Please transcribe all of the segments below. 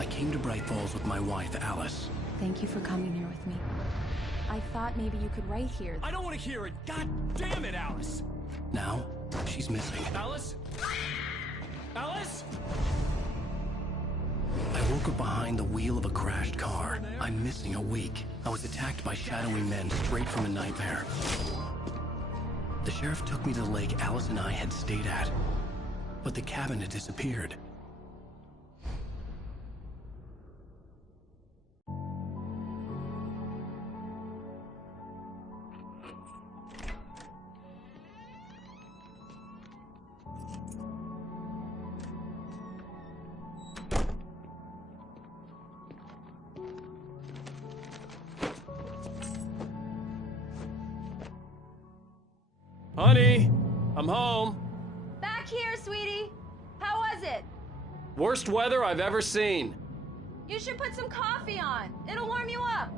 I came to Bright Falls with my wife, Alice. Thank you for coming here with me. I thought maybe you could write here. I don't want to hear it! God damn it, Alice! Now, she's missing. Alice? Alice? I woke up behind the wheel of a crashed car. I'm missing a week. I was attacked by shadowy men straight from a nightmare. The sheriff took me to the lake Alice and I had stayed at, but the cabin had disappeared. Honey, I'm home. Back here, sweetie. How was it? Worst weather I've ever seen. You should put some coffee on. It'll warm you up.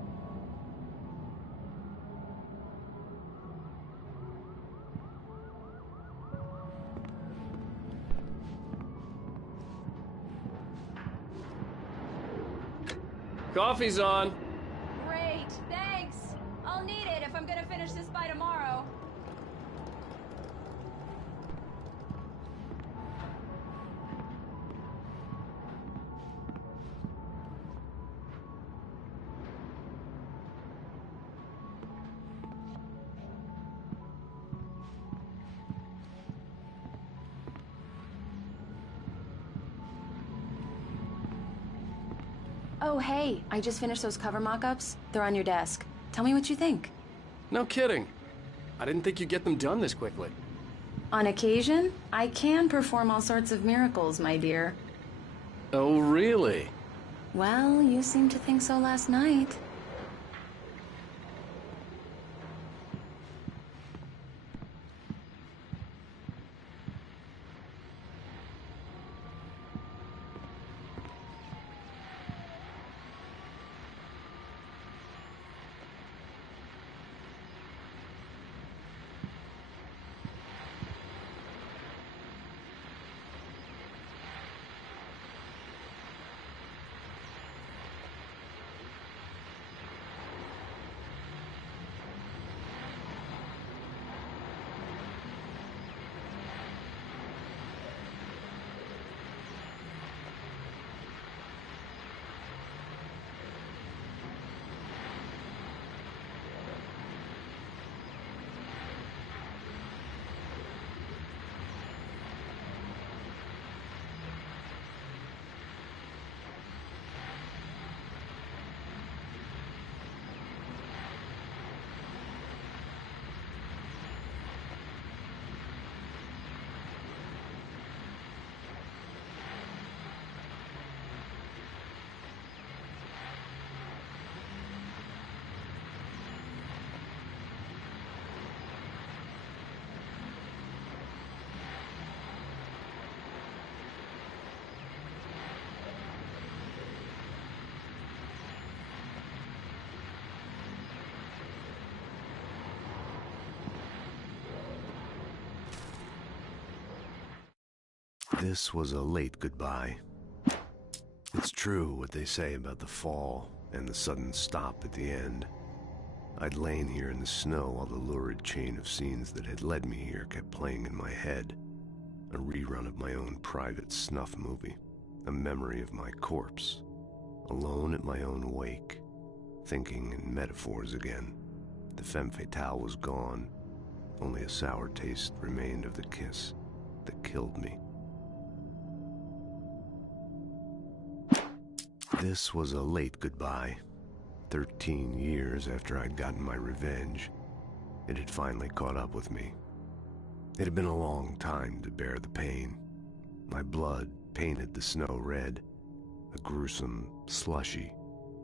Coffee's on. Great, thanks. I'll need it if I'm gonna finish this by tomorrow. Oh, hey, I just finished those cover mock-ups. They're on your desk. Tell me what you think. No kidding. I didn't think you'd get them done this quickly. On occasion, I can perform all sorts of miracles, my dear. Oh, really? Well, you seemed to think so last night. This was a late goodbye. It's true what they say about the fall and the sudden stop at the end. I'd lain here in the snow while the lurid chain of scenes that had led me here kept playing in my head. A rerun of my own private snuff movie. A memory of my corpse. Alone at my own wake. Thinking in metaphors again. The femme fatale was gone. Only a sour taste remained of the kiss that killed me. This was a late goodbye. 13 years after I'd gotten my revenge, it had finally caught up with me. It had been a long time to bear the pain. My blood painted the snow red. A gruesome slushy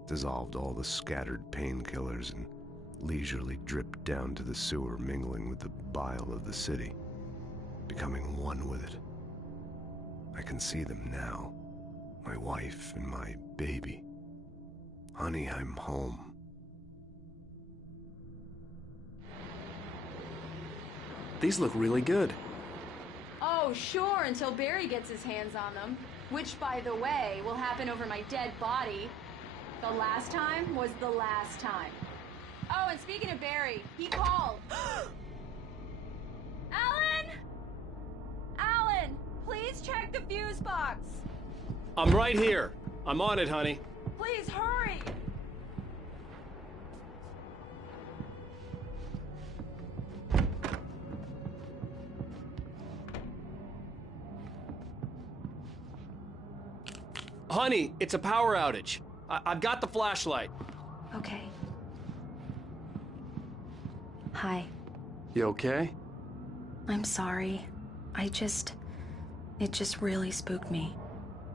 dissolved all the scattered painkillers and leisurely dripped down to the sewer, mingling with the bile of the city, becoming one with it. I can see them now. My wife and my baby. Honey, I'm home. These look really good. Oh, sure, until Barry gets his hands on them. Which, by the way, will happen over my dead body. The last time was the last time. Oh, and speaking of Barry, he called. Alan! Alan, please check the fuse box. I'm right here. I'm on it, honey. Please hurry. Honey, it's a power outage. I've got the flashlight. Okay. Hi. You okay? I'm sorry. It just really spooked me.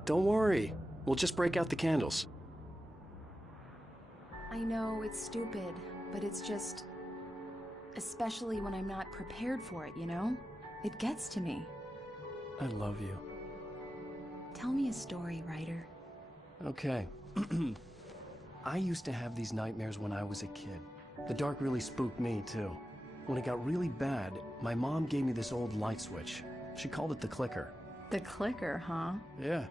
Don't worry. We'll just break out the candles. I know it's stupid, but it's just... especially when I'm not prepared for it, you know? It gets to me. I love you. Tell me a story, writer. Okay. I used to have these nightmares when I was a kid. The dark really spooked me, too. When it got really bad, my mom gave me this old light switch. She called it the clicker. The clicker, huh? Yeah.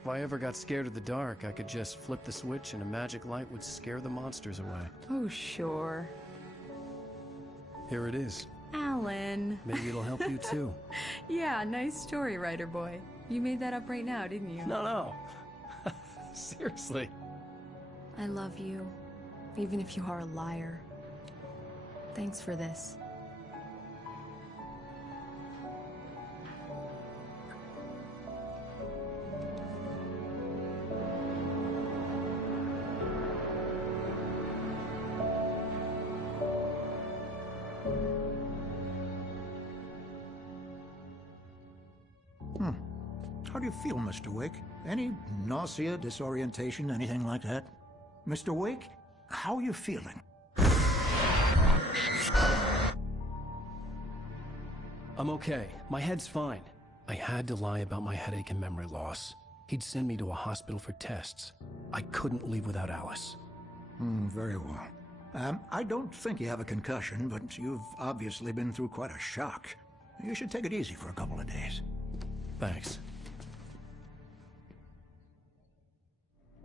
If I ever got scared of the dark, I could just flip the switch and a magic light would scare the monsters away. Oh, sure. Here it is. Alan. Maybe it'll help you, too. Yeah, nice story, writer boy. You made that up right now, didn't you? No. Seriously. I love you, even if you are a liar. Thanks for this. How do you feel, Mr. Wake? Any nausea, disorientation, anything like that? Mr. Wake, how are you feeling? I'm okay. My head's fine. I had to lie about my headache and memory loss. He'd send me to a hospital for tests. I couldn't leave without Alice. Very well. I don't think you have a concussion, but you've obviously been through quite a shock. You should take it easy for a couple of days. Thanks.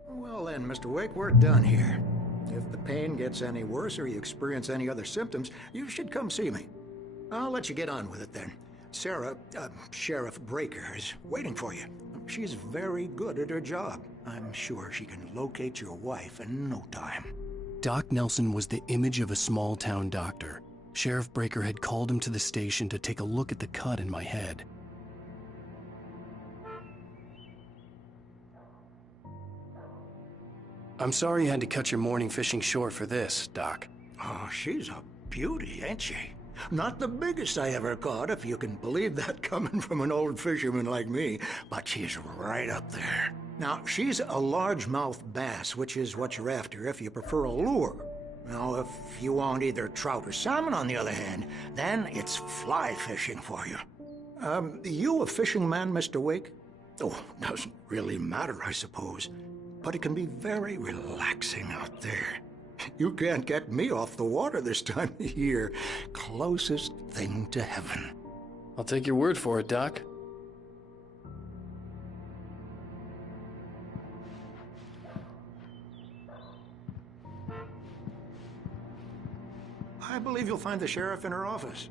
Well then, Mr. Wake, we're done here. If the pain gets any worse or you experience any other symptoms, you should come see me. I'll let you get on with it then. Sarah, Sheriff Breaker, is waiting for you. She's very good at her job. I'm sure she can locate your wife in no time. Doc Nelson was the image of a small-town doctor. Sheriff Breaker had called him to the station to take a look at the cut in my head. I'm sorry you had to cut your morning fishing short for this, Doc. Oh, she's a beauty, ain't she? Not the biggest I ever caught, if you can believe that coming from an old fisherman like me, but she's right up there. Now, she's a largemouth bass, which is what you're after if you prefer a lure. Now, if you want either trout or salmon, on the other hand, then it's fly fishing for you. You a fishing man, Mr. Wake? Oh, doesn't really matter, I suppose. But it can be very relaxing out there. You can't get me off the water this time of year. Closest thing to heaven. I'll take your word for it, Doc. I believe you'll find the sheriff in her office.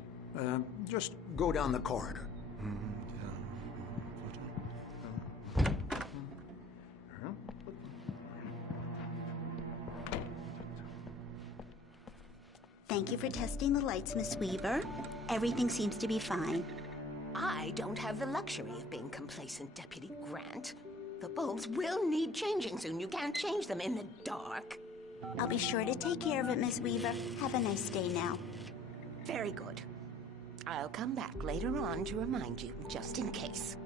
Just go down the corridor. Thank you for testing the lights, Miss Weaver. Everything seems to be fine. I don't have the luxury of being complacent, Deputy Grant. The bulbs will need changing soon. You can't change them in the dark. I'll be sure to take care of it, Miss Weaver. Have a nice day now. Very good. I'll come back later on to remind you, just in case.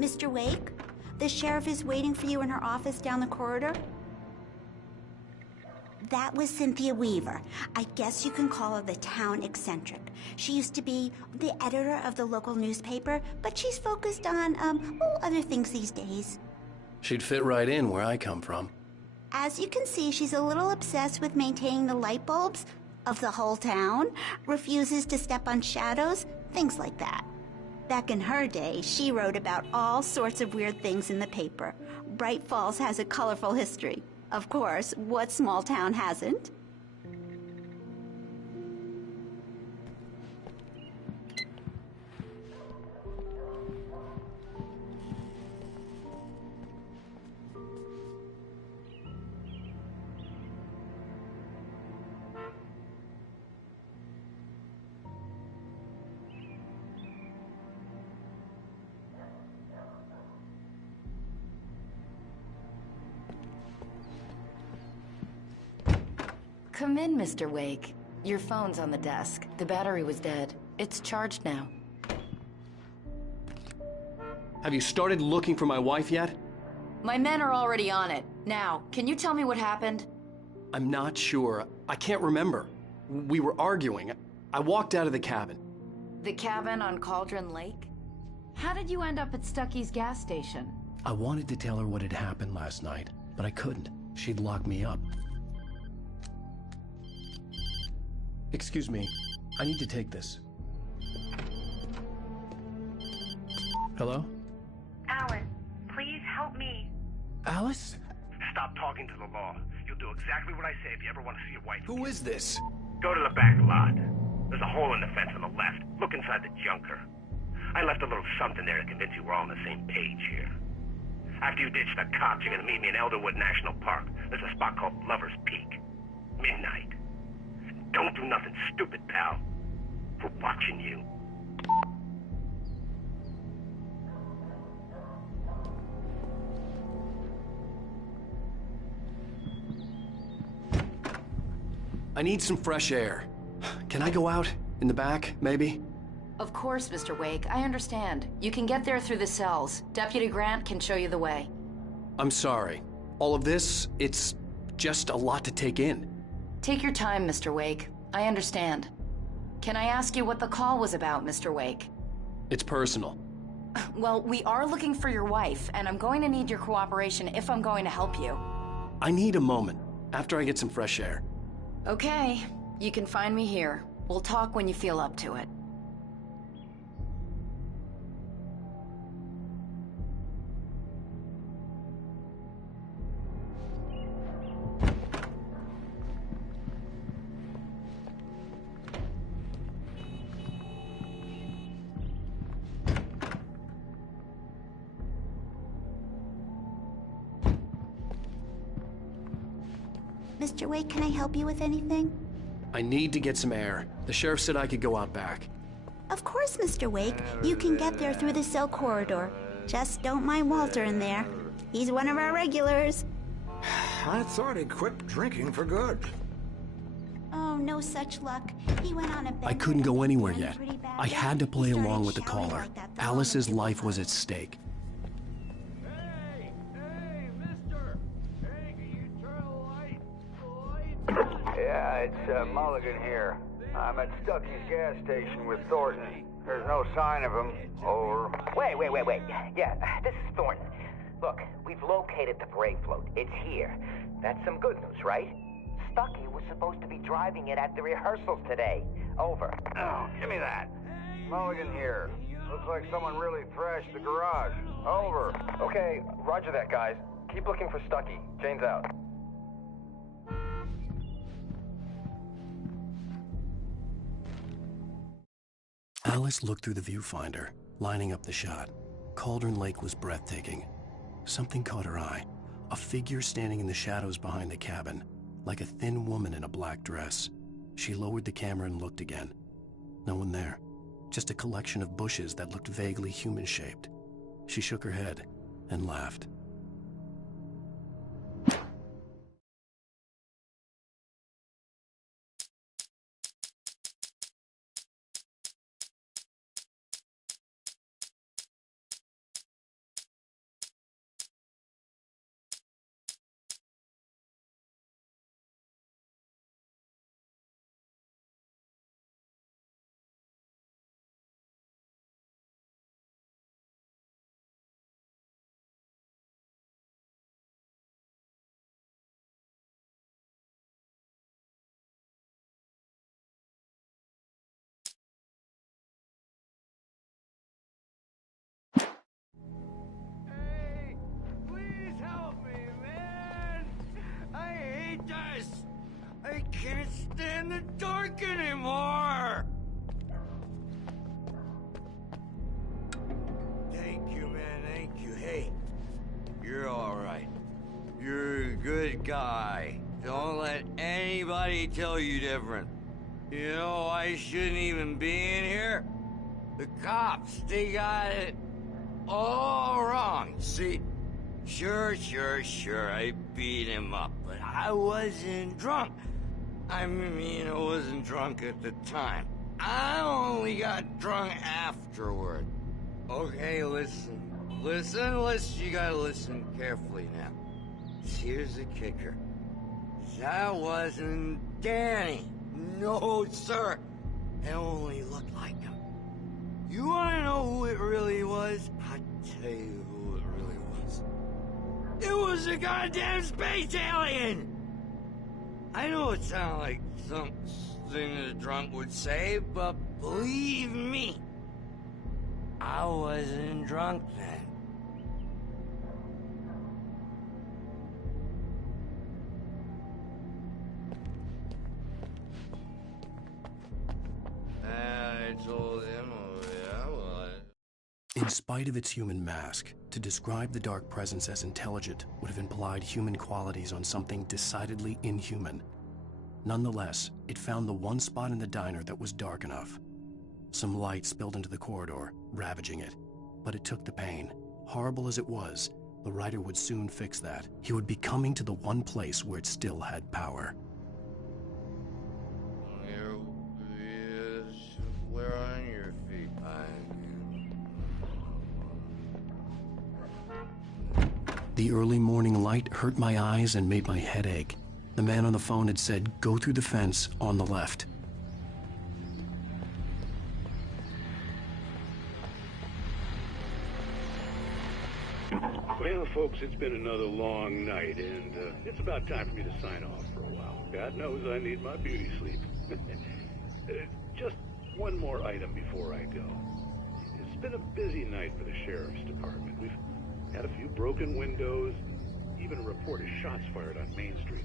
Mr. Wake, the sheriff is waiting for you in her office down the corridor. That was Cynthia Weaver. I guess you can call her the town eccentric. She used to be the editor of the local newspaper, but she's focused on, other things these days. She'd fit right in where I come from. As you can see, she's a little obsessed with maintaining the light bulbs of the whole town, refuses to step on shadows, things like that. Back in her day, she wrote about all sorts of weird things in the paper. Bright Falls has a colorful history. Of course, what small town hasn't? Come in, Mr. Wake. Your phone's on the desk. The battery was dead. It's charged now. Have you started looking for my wife yet? My men are already on it. Now, can you tell me what happened? I'm not sure. I can't remember. We were arguing. I walked out of the cabin. The cabin on Cauldron Lake? How did you end up at Stucky's gas station? I wanted to tell her what had happened last night, but I couldn't. She'd lock me up. Excuse me. I need to take this. Hello? Alan, please help me. Alice? Stop talking to the law. You'll do exactly what I say if you ever want to see your wife. Who is this? Go to the back lot. There's a hole in the fence on the left. Look inside the junker. I left a little something there to convince you we're all on the same page here. After you ditch the cops, you're gonna meet me in Elderwood National Park. There's a spot called Lover's Peak. Midnight. Don't do nothing stupid, pal. We're watching you. I need some fresh air. Can I go out? In the back, maybe? Of course, Mr. Wake. I understand. You can get there through the cells. Deputy Grant can show you the way. I'm sorry. All of this, it's just a lot to take in. Take your time, Mr. Wake. I understand. Can I ask you what the call was about, Mr. Wake? It's personal. Well, we are looking for your wife, and I'm going to need your cooperation if I'm going to help you. I need a moment, after I get some fresh air. Okay. You can find me here. We'll talk when you feel up to it. Mr. Wake, can I help you with anything? I need to get some air. The sheriff said I could go out back. Of course, Mr. Wake. You can get there through the cell corridor. Just don't mind Walter in there. He's one of our regulars. I thought he quit drinking for good. Oh, no such luck. He went on a bender I couldn't go and anywhere done yet. pretty bad. I had to play He started along with the shouting caller. like that the whole Alice's night. life was at stake. Yeah, it's Mulligan here. I'm at Stucky's gas station with Thornton. There's no sign of him. Over. Wait. Yeah, this is Thornton. Look, we've located the parade float. It's here. That's some good news, right? Stucky was supposed to be driving it at the rehearsals today. Over. Oh, give me that. Mulligan here. Looks like someone really thrashed the garage. Over. Okay, roger that, guys. Keep looking for Stucky. Jane's out. Alice looked through the viewfinder, lining up the shot. Cauldron Lake was breathtaking. Something caught her eye. A figure standing in the shadows behind the cabin, like a thin woman in a black dress. She lowered the camera and looked again. No one there. Just a collection of bushes that looked vaguely human-shaped. She shook her head and laughed. can't stand the dark anymore! Thank you, man, thank you. Hey, you're alright. You're a good guy. Don't let anybody tell you different. You know, I shouldn't even be in here. The cops, they got it all wrong. See? Sure, I beat him up, but I wasn't drunk. I mean, I wasn't drunk at the time. I only got drunk afterward. Okay, listen, you gotta listen carefully now. Here's the kicker. That wasn't Danny. No, sir. It only looked like him. You wanna know who it really was? I'll tell you who it really was. It was a goddamn space alien! I know it sounds like something a drunk would say, but believe me, I wasn't drunk then. I told him, oh yeah, well, In spite of its human mask, to describe the dark presence as intelligent would have implied human qualities on something decidedly inhuman. Nonetheless, it found the one spot in the diner that was dark enough. Some light spilled into the corridor, ravaging it. But it took the pain. Horrible as it was, the writer would soon fix that. He would be coming to the one place where it still had power. Where on your feet? The early morning light hurt my eyes and made my head ache. The man on the phone had said, go through the fence on the left. Well, folks, it's been another long night, and it's about time for me to sign off for a while. God knows I need my beauty sleep. Just one more item before I go. It's been a busy night for the Sheriff's Department. We've had a few broken windows, and even a report of shots fired on Main Street.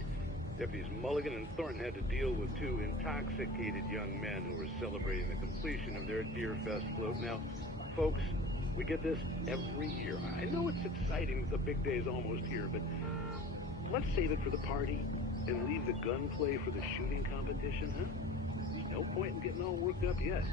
Deputies Mulligan and Thornton had to deal with two intoxicated young men who were celebrating the completion of their Deer Fest float. Now, folks, we get this every year. I know it's exciting, the big day's almost here, but let's save it for the party and leave the gunplay for the shooting competition, huh? There's no point in getting all worked up yet.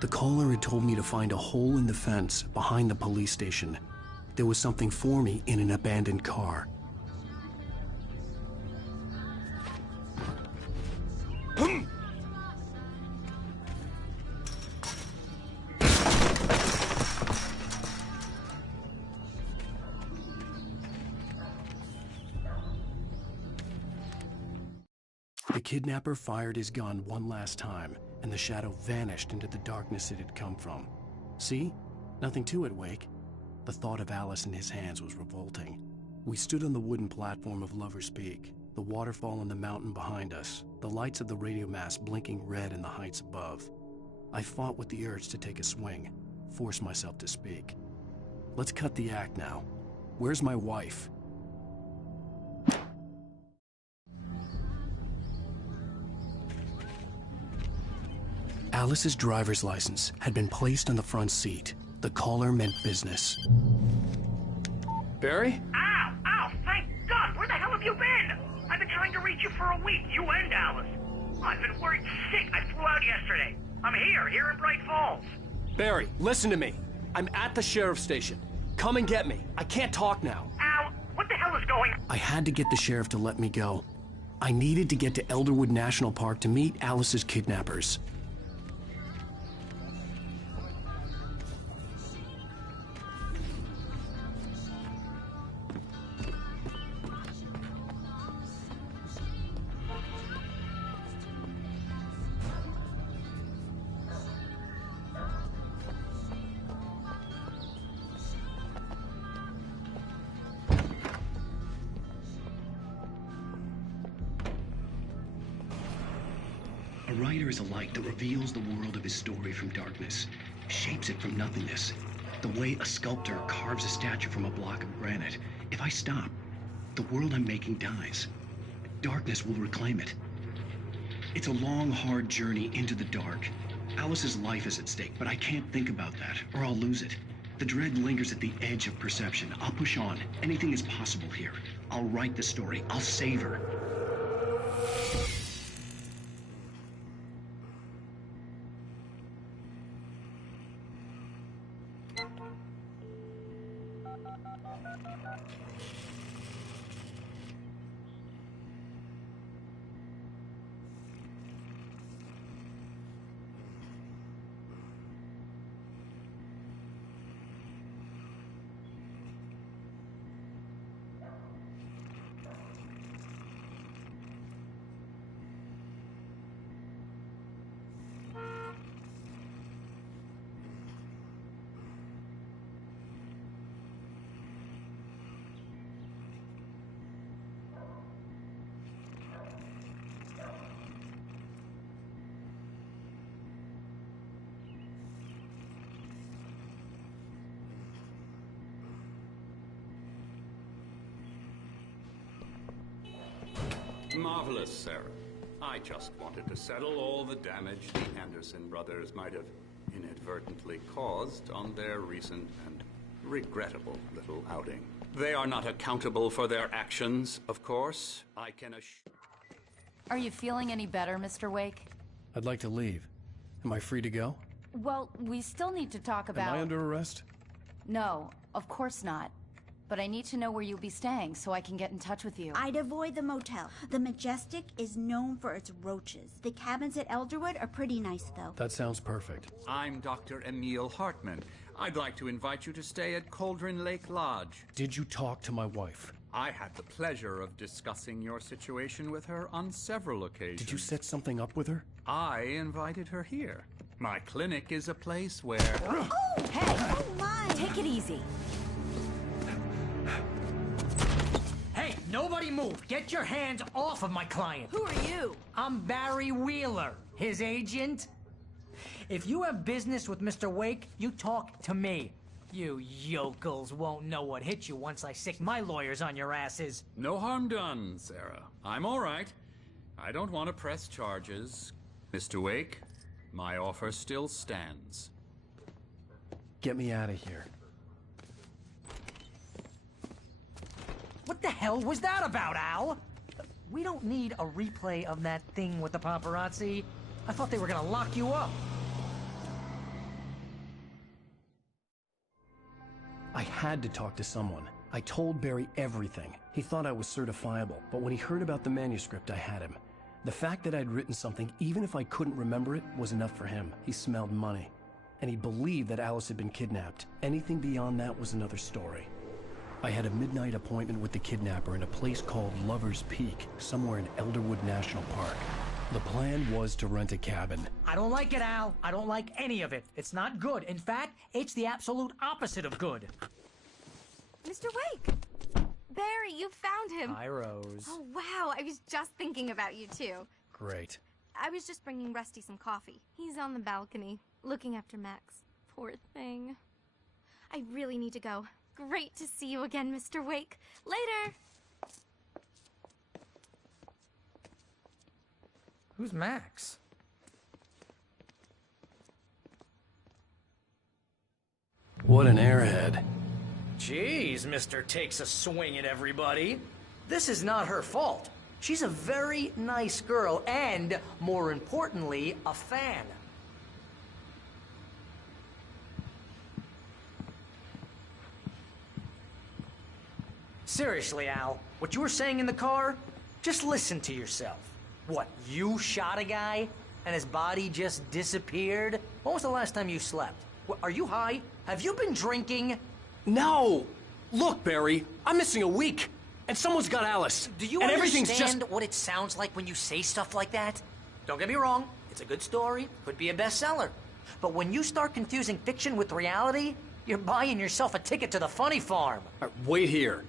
The caller had told me to find a hole in the fence behind the police station. There was something for me in an abandoned car. The kidnapper fired his gun one last time, and the shadow vanished into the darkness it had come from. See? Nothing to it, Wake. The thought of Alice in his hands was revolting. We stood on the wooden platform of Lover's Peak, the waterfall on the mountain behind us, the lights of the radio mast blinking red in the heights above. I fought with the urge to take a swing, force myself to speak. Let's cut the act now. Where's my wife? Alice's driver's license had been placed on the front seat. The caller meant business. Barry? Ow! Ow! Thank God! Where the hell have you been? I've been trying to reach you for a week, you and Alice. I've been worried sick. I flew out yesterday. I'm here in Bright Falls. Barry, listen to me. I'm at the sheriff's station. Come and get me. I can't talk now. Al, what the hell is going on? I had to get the sheriff to let me go. I needed to get to Elderwood National Park to meet Alice's kidnappers. writer is a light that reveals the world of his story from darkness, shapes it from nothingness. The way a sculptor carves a statue from a block of granite. If I stop, the world I'm making dies. Darkness will reclaim it. It's a long, hard journey into the dark. Alice's life is at stake, but I can't think about that, or I'll lose it. The dread lingers at the edge of perception. I'll push on. Anything is possible here. I'll write the story. I'll save her. Marvelous, Sarah. I just wanted to settle all the damage the Anderson brothers might have inadvertently caused on their recent and regrettable little outing. They are not accountable for their actions, of course. I can assure... Are you feeling any better, Mr. Wake? I'd like to leave. Am I free to go? Well, we still need to talk about... Am I under arrest? No, of course not. But I need to know where you'll be staying so I can get in touch with you. I'd avoid the motel. The Majestic is known for its roaches. The cabins at Elderwood are pretty nice, though. That sounds perfect. I'm Dr. Emil Hartman. I'd like to invite you to stay at Cauldron Lake Lodge. Did you talk to my wife? I had the pleasure of discussing your situation with her on several occasions. Did you set something up with her? I invited her here. My clinic is a place where... Oh, hey! Oh, my! Take it easy. Hey, nobody move! Get your hands off of my client! Who are you? I'm Barry Wheeler, his agent. If you have business with Mr. Wake, you talk to me. You yokels won't know what hit you once I sick my lawyers on your asses. No harm done, Sarah. I'm all right. I don't want to press charges. Mr. Wake, my offer still stands. Get me out of here. What the hell was that about, Al? We don't need a replay of that thing with the paparazzi. I thought they were gonna lock you up. I had to talk to someone. I told Barry everything. He thought I was certifiable, but when he heard about the manuscript, I had him. The fact that I'd written something, even if I couldn't remember it, was enough for him. He smelled money. And he believed that Alice had been kidnapped. Anything beyond that was another story. I had a midnight appointment with the kidnapper in a place called Lover's Peak, somewhere in Elderwood National Park. The plan was to rent a cabin. I don't like it, Al. I don't like any of it. It's not good. In fact, it's the absolute opposite of good. Mr. Wake! Barry, you found him! Hi, Rose. Oh, wow. I was just thinking about you, too. Great. I was just bringing Rusty some coffee. He's on the balcony, looking after Max. Poor thing. I really need to go. Great to see you again, Mr. Wake. Later! Who's Max? What an airhead. Jeez, Mr. Takes a swing at everybody. This is not her fault. She's a very nice girl and, more importantly, a fan. Seriously, Al, what you were saying in the car, just listen to yourself. What, you shot a guy and his body just disappeared? When was the last time you slept? What, are you high? Have you been drinking? No! Look, Barry, I'm missing a week, and someone's got Alice. Do you and understand what it sounds like when you say stuff like that? Don't get me wrong, it's a good story, could be a bestseller. But when you start confusing fiction with reality, you're buying yourself a ticket to the funny farm. Wait here.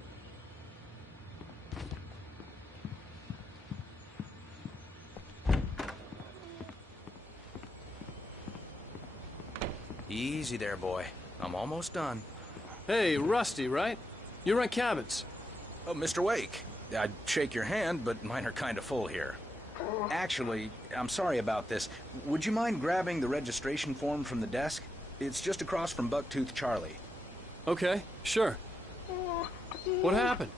Easy there, boy. I'm almost done. Hey, Rusty, right? You rent cabins. Oh, Mr. Wake. I'd shake your hand, but mine are kind of full here. Actually, I'm sorry about this. Would you mind grabbing the registration form from the desk? It's just across from Bucktooth Charlie. Okay, sure. What happened?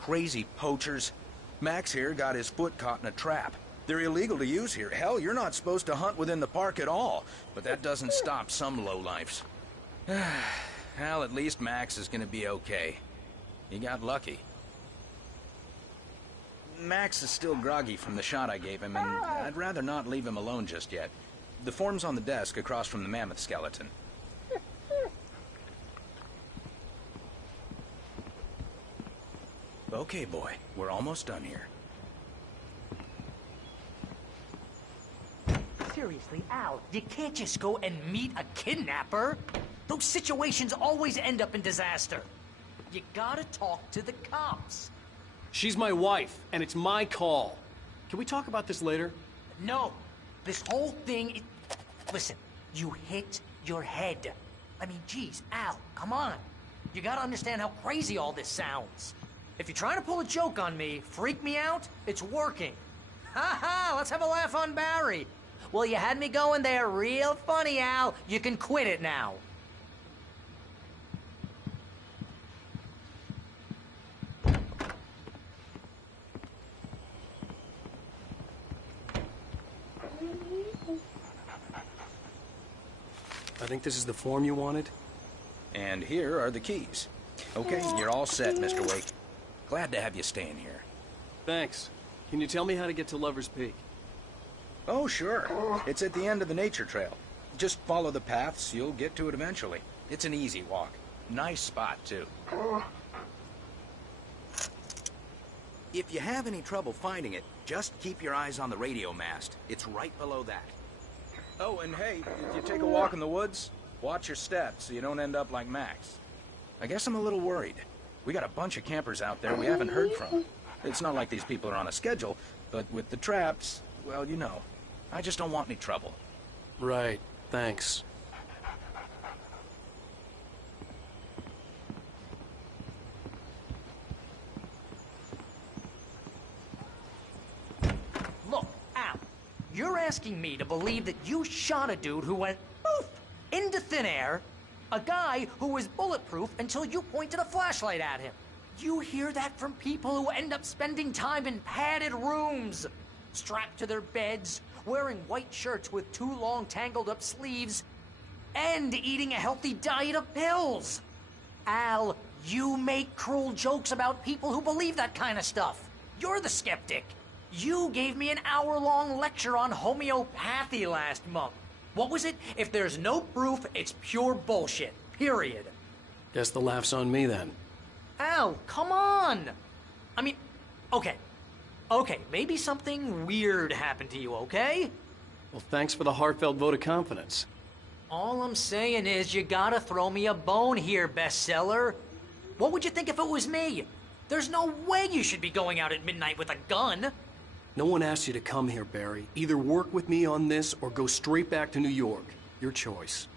Crazy poachers. Max here got his foot caught in a trap. They're illegal to use here. Hell, you're not supposed to hunt within the park at all. But that doesn't stop some lowlifes. Well, at least Max is gonna be okay. He got lucky. Max is still groggy from the shot I gave him, and I'd rather not leave him alone just yet. The form's on the desk across from the mammoth skeleton. Okay, boy. We're almost done here. Seriously, Al, you can't just go and meet a kidnapper. Those situations always end up in disaster. You gotta talk to the cops. She's my wife, and it's my call. Can we talk about this later? No. This whole thing... Listen, you hit your head. I mean, geez, Al, come on. You gotta understand how crazy all this sounds. If you're trying to pull a joke on me, freak me out, it's working. Ha ha, let's have a laugh on Barry. Well, you had me going there real funny, Al. You can quit it now. I think this is the form you wanted. And here are the keys. Okay, you're all set, Mr. Wake. Glad to have you staying here. Thanks. Can you tell me how to get to Lover's Peak? Oh, sure. It's at the end of the nature trail. Just follow the paths, you'll get to it eventually. It's an easy walk. Nice spot, too. If you have any trouble finding it, just keep your eyes on the radio mast. It's right below that. Oh, and hey, if you take a walk in the woods, watch your steps so you don't end up like Max. I guess I'm a little worried. We got a bunch of campers out there we haven't heard from. It's not like these people are on a schedule, but with the traps, well, you know. I just don't want any trouble. Right. Thanks. Look, Al, you're asking me to believe that you shot a dude who went poof into thin air, a guy who was bulletproof until you pointed a flashlight at him. You hear that from people who end up spending time in padded rooms, strapped to their beds, wearing white shirts with too long tangled up sleeves, and eating a healthy diet of pills. Al, you make cruel jokes about people who believe that kind of stuff. You're the skeptic. You gave me an hour-long lecture on homeopathy last month. What was it? If there's no proof, it's pure bullshit. Period. Guess the laugh's on me then. Al, come on! I mean, okay. Okay, maybe something weird happened to you, okay? Well, thanks for the heartfelt vote of confidence. All I'm saying is you gotta throw me a bone here, bestseller. What would you think if it was me? There's no way you should be going out at midnight with a gun. No one asked you to come here, Barry. Either work with me on this or go straight back to New York. Your choice.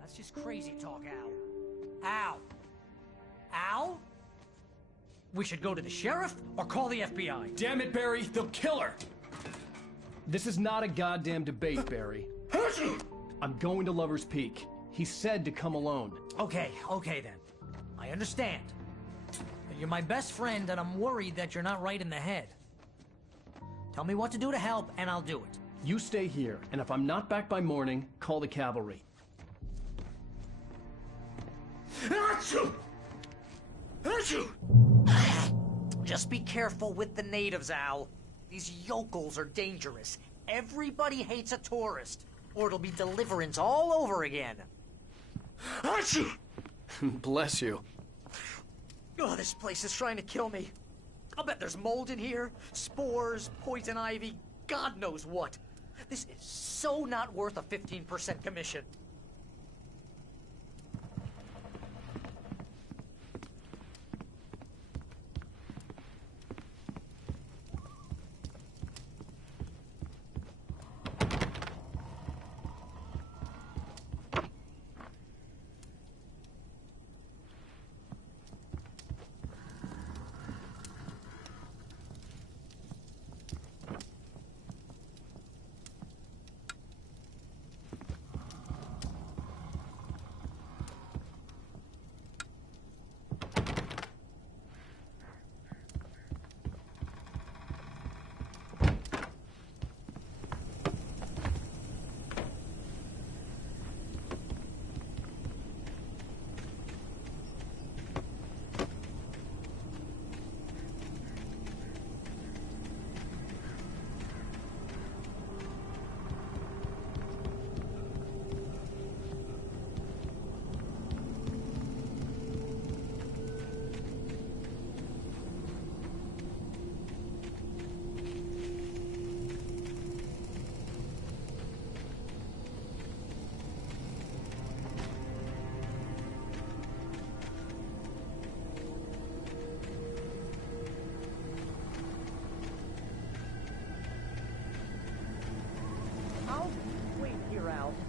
That's just crazy talk, Al. Al? Al? We should go to the sheriff or call the FBI. Damn it, Barry, they'll kill her! This is not a goddamn debate, Barry. I'm going to Lover's Peak. He said to come alone. Okay then. I understand. You're my best friend and I'm worried that you're not right in the head. Tell me what to do to help and I'll do it. You stay here, and if I'm not back by morning, call the cavalry. Just be careful with the natives, Al. These yokels are dangerous. Everybody hates a tourist, or it'll be Deliverance all over again. Bless you. Oh, this place is trying to kill me. I'll bet there's mold in here, spores, poison ivy, God knows what. This is so not worth a 15% commission.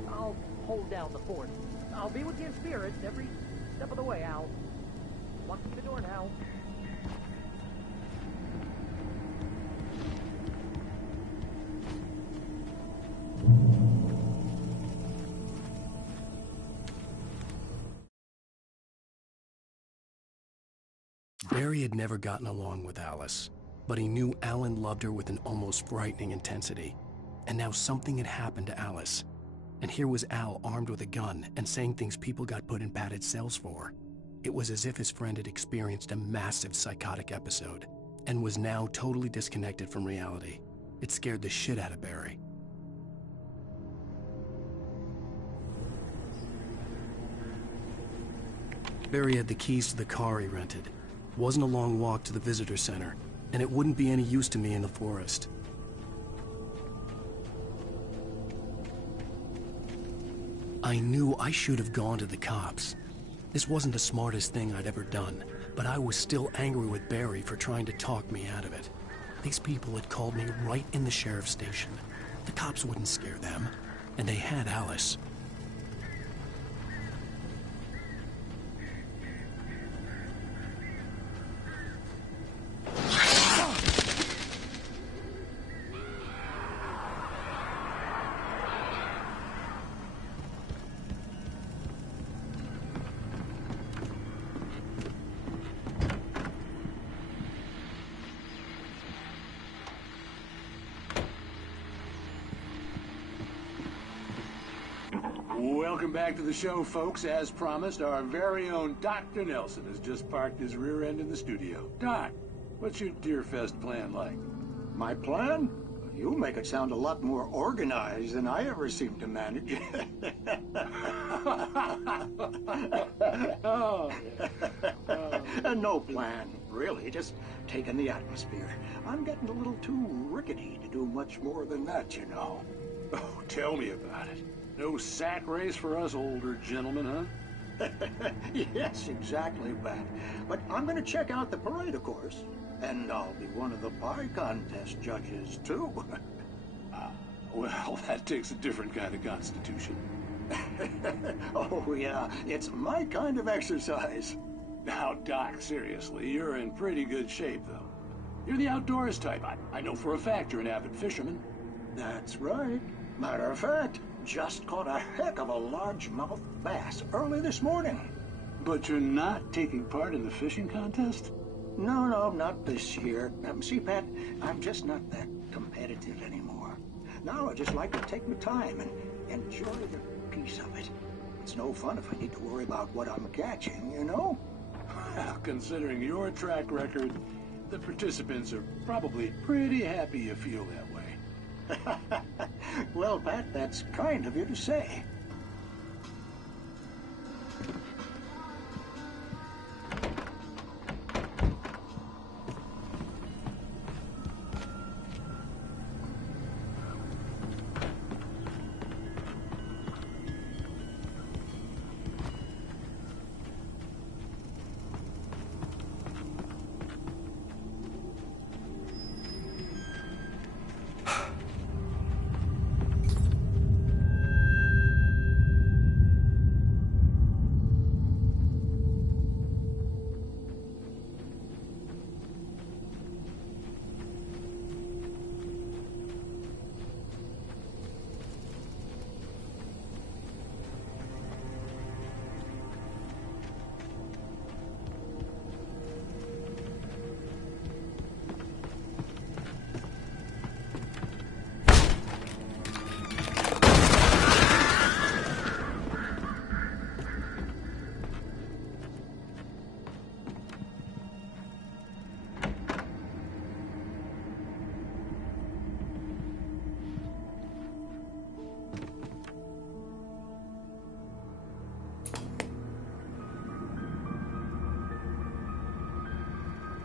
I'll hold down the fort. I'll be with you in spirit every step of the way, Al. Walk through the door now. Barry had never gotten along with Alice, but he knew Alan loved her with an almost frightening intensity. And now something had happened to Alice. And here was Al armed with a gun and saying things people got put in padded cells for. It was as if his friend had experienced a massive psychotic episode and was now totally disconnected from reality. It scared the shit out of Barry. Barry had the keys to the car he rented. It wasn't a long walk to the visitor center, and it wouldn't be any use to me in the forest. I knew I should have gone to the cops. This wasn't the smartest thing I'd ever done, but I was still angry with Barry for trying to talk me out of it. These people had called me right in the sheriff's station. The cops wouldn't scare them, and they had Alice. Welcome back to the show, folks. As promised, our very own Dr. Nelson has just parked his rear end in the studio. Doc, what's your Deerfest plan like? My plan? You make it sound a lot more organized than I ever seem to manage. No plan, really. Just taking the atmosphere. I'm getting a little too rickety to do much more than that, you know. Oh, tell me about it. No sack race for us older gentlemen, huh? Yes, exactly, Pat. But I'm going to check out the parade, of course. And I'll be one of the pie contest judges, too. Well, that takes a different kind of constitution. Oh, yeah. It's my kind of exercise. Now, Doc, seriously, you're in pretty good shape, though. You're the outdoors type. I know for a fact you're an avid fisherman. That's right. Matter of fact, just caught a heck of a largemouth bass early this morning. But you're not taking part in the fishing contest? No, not this year. See, Pat, I'm just not that competitive anymore. Now I just like to take my time and enjoy the peace of it. It's no fun if I need to worry about what I'm catching, you know? Well, considering your track record, the participants are probably pretty happy you feel that way. Well, Pat, that's kind of you to say.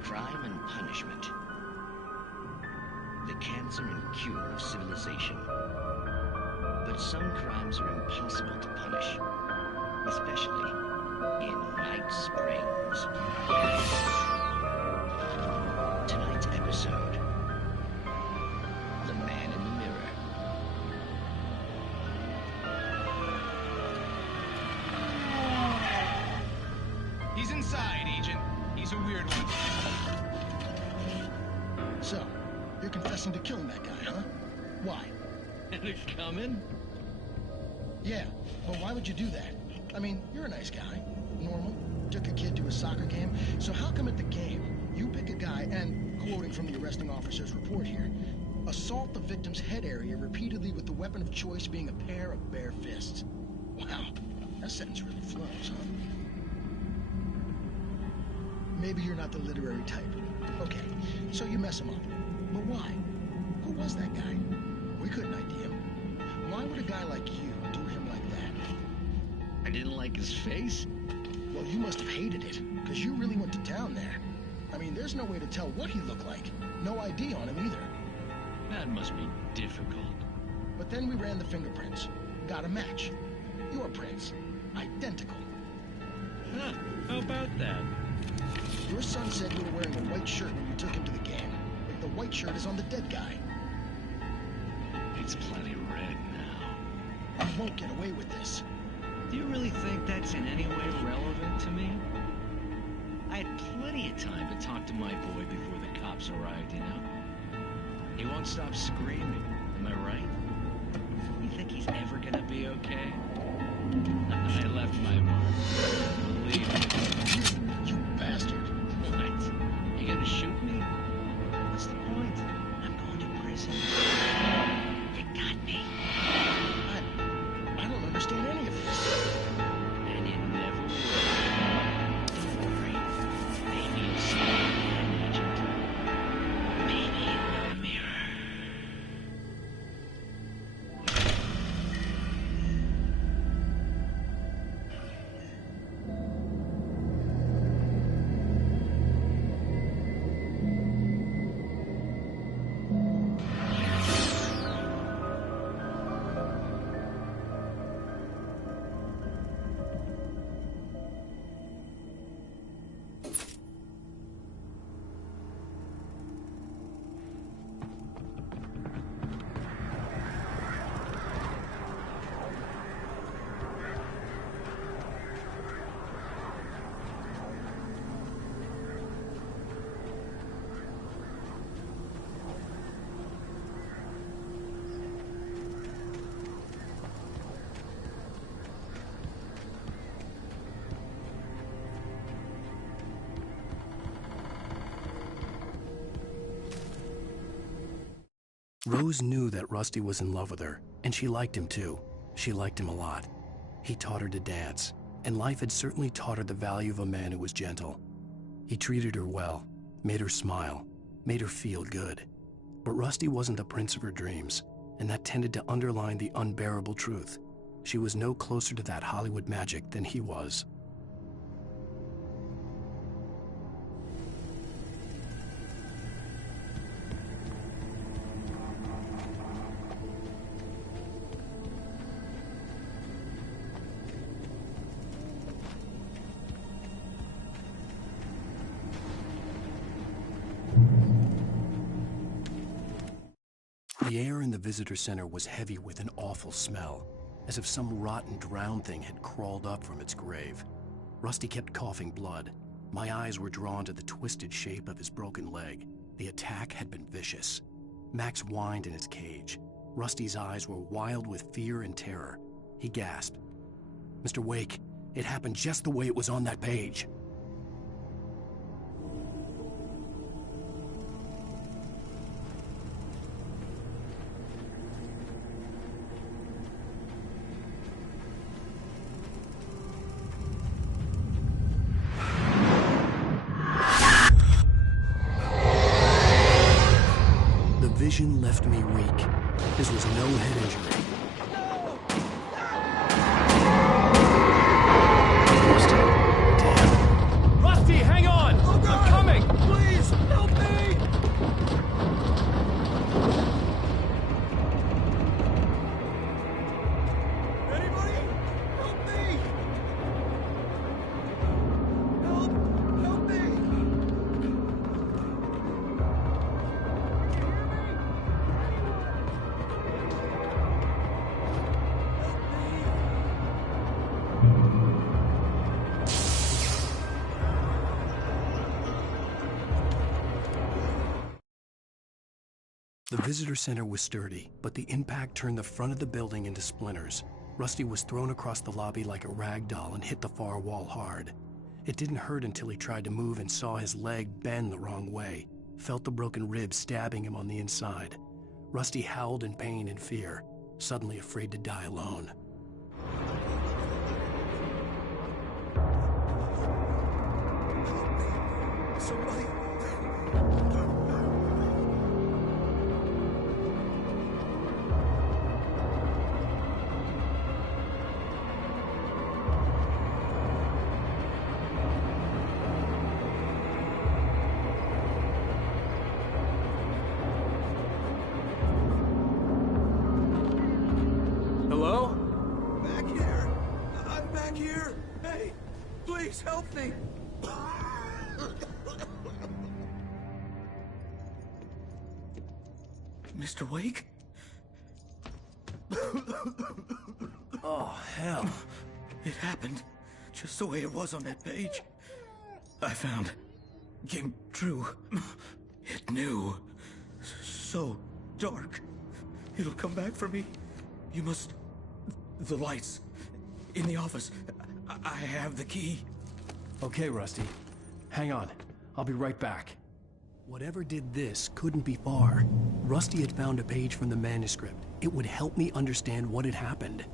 crime and punishment. The cancer and cure of civilization. But some crimes are impossible to punish, especially in Night Springs. Tonight's episode, The Man in the Mirror. He's inside, Agent. He's a weird one. So, you're confessing to killing that guy, huh? Why? And it's coming? Yeah, but why would you do that? I mean, you're a nice guy. Normal. Took a kid to a soccer game. So how come at the game, you pick a guy and, quoting from the arresting officer's report here, assault the victim's head area repeatedly with the weapon of choice being a pair of bare fists? Wow, that sentence really flows, huh? Maybe you're not the literary type. Okay, so you mess him up. But why? Who was that guy? We couldn't ID him. Why would a guy like you do him like that? I didn't like his face? Well, you must have hated it, because you really went to town there. I mean, there's no way to tell what he looked like. No ID on him either. That must be difficult. But then we ran the fingerprints. Got a match. Your prints. Identical. Huh, how about that? Your son said you were wearing a white shirt when you took him to the game. But the white shirt is on the dead guy. It's plenty red now. You won't get away with this. Do you really think that's in any way relevant to me? I had plenty of time to talk to my boy before the cops arrived, you know? He won't stop screaming, am I right? You think he's ever gonna be okay? I left my mark. Believe me. You bastard. What? You gonna shoot me? What's the point? I'm going to prison. You got me. I don't understand any of this. And you never will. Don't worry. Maybe you'll see me again, Agent. Maybe in the mirror. Rose knew that Rusty was in love with her, and she liked him too. She liked him a lot. He taught her to dance, and life had certainly taught her the value of a man who was gentle. He treated her well, made her smile, made her feel good. But Rusty wasn't the prince of her dreams, and that tended to underline the unbearable truth. She was no closer to that Hollywood magic than he was. The air in the visitor center was heavy with an awful smell, as if some rotten drowned thing had crawled up from its grave. Rusty kept coughing blood. My eyes were drawn to the twisted shape of his broken leg. The attack had been vicious. Max whined in his cage. Rusty's eyes were wild with fear and terror. He gasped. "Mr. Wake, it happened just the way it was on that page." The vision left me weak. This was no head injury. Rusty, hang on! I'm coming! Please! The visitor center was sturdy, but the impact turned the front of the building into splinters. Rusty was thrown across the lobby like a rag doll and hit the far wall hard. It didn't hurt until he tried to move and saw his leg bend the wrong way, felt the broken rib stabbing him on the inside. Rusty howled in pain and fear, suddenly afraid to die alone. Somebody... Hello? Back here! I'm back here! Hey, please help me! Mr. Wake? Oh, hell. It happened just the way it was on that page. I found. Came true. It knew. So dark. It'll come back for me. You must... The lights. In the office. I have the key. Okay, Rusty. Hang on. I'll be right back. Whatever did this couldn't be far. Rusty had found a page from the manuscript. It would help me understand what had happened.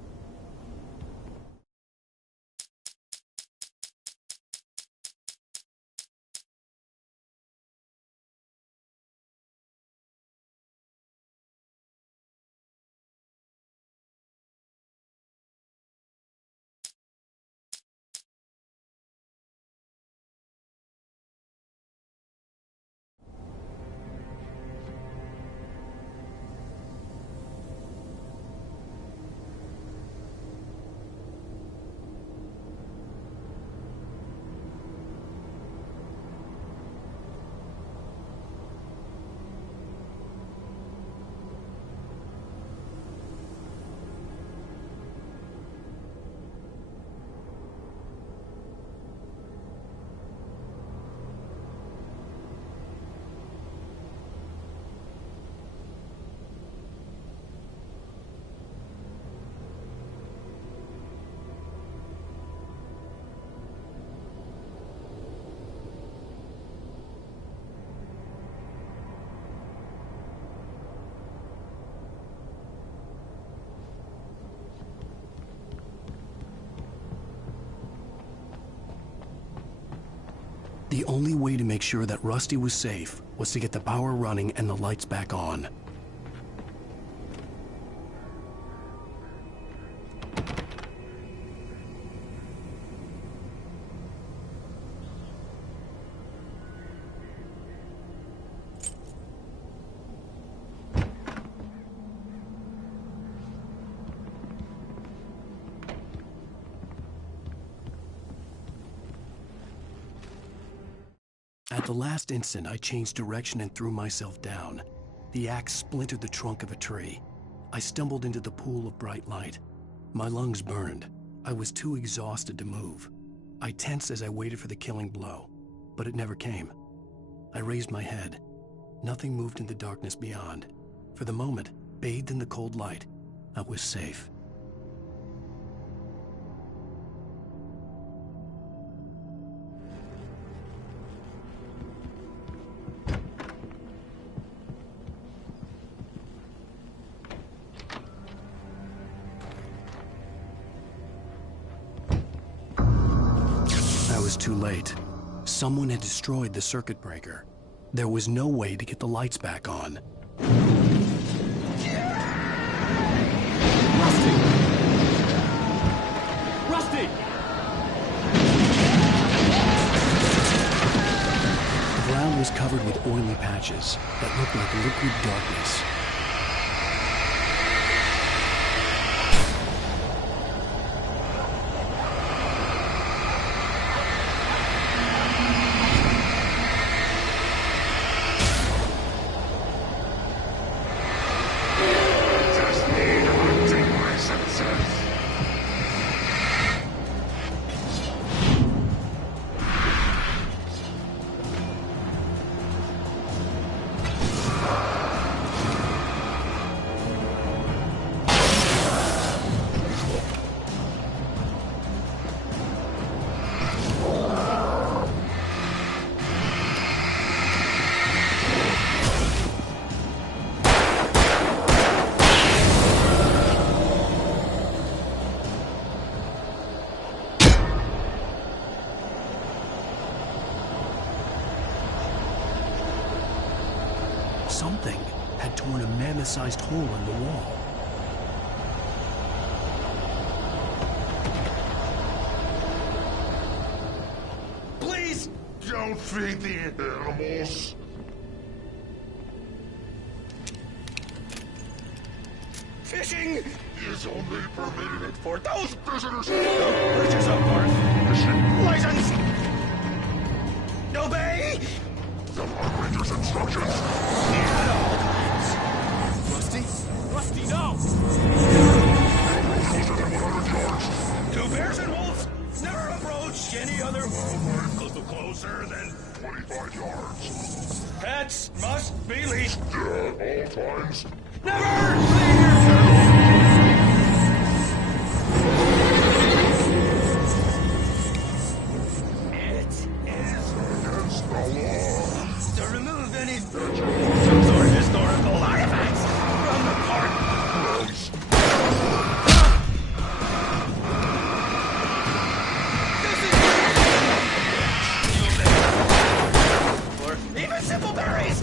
The only way to make sure that Rusty was safe was to get the power running and the lights back on. At the last instant, I changed direction and threw myself down. The axe splintered the trunk of a tree. I stumbled into the pool of bright light. My lungs burned. I was too exhausted to move. I tensed as I waited for the killing blow, but it never came. I raised my head. Nothing moved in the darkness beyond. For the moment, bathed in the cold light, I was safe. Too late. Someone had destroyed the circuit breaker. There was no way to get the lights back on. Rusty! Rusty! The ground was covered with oily patches that looked like liquid darkness. Something had torn a mammoth-sized hole in the wall. Please! Don't feed the animals. Fishing is only permitted for those visitors who purchase a fishing license. Obey the park ranger's instructions at all times. Rusty? Rusty, no! Closer than 100 yards. Two bears and wolves never approach any other wildlife closer than 25 yards. Pets must be leashed at all times. Never leave your to remove any or historical artifacts from the park. This is or even simple berries.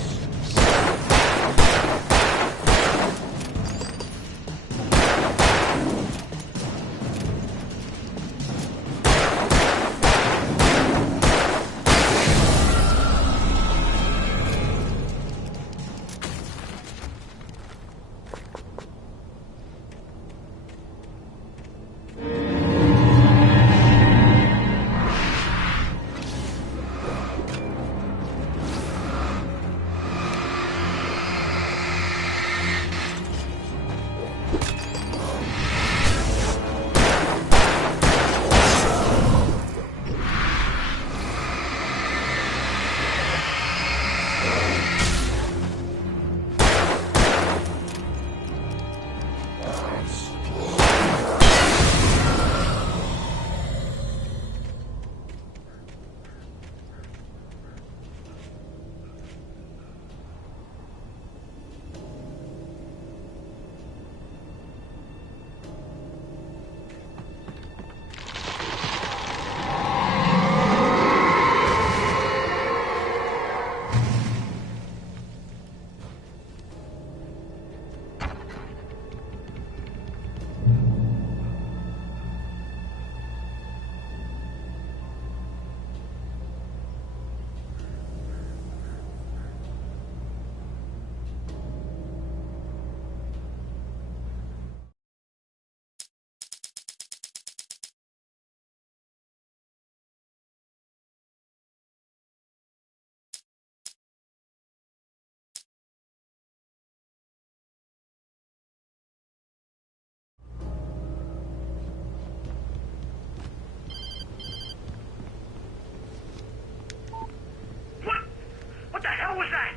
What the hell was that?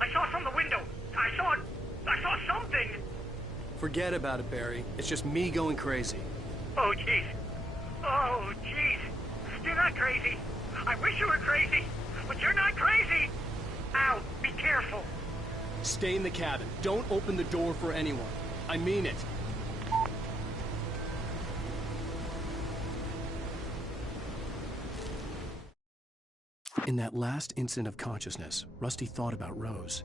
I saw from the window. I saw something. Forget about it, Barry. It's just me going crazy. Oh, jeez. Oh, jeez. You're not crazy. I wish you were crazy, but you're not crazy. Ow, be careful. Stay in the cabin. Don't open the door for anyone. I mean it. In that last instant of consciousness, Rusty thought about Rose.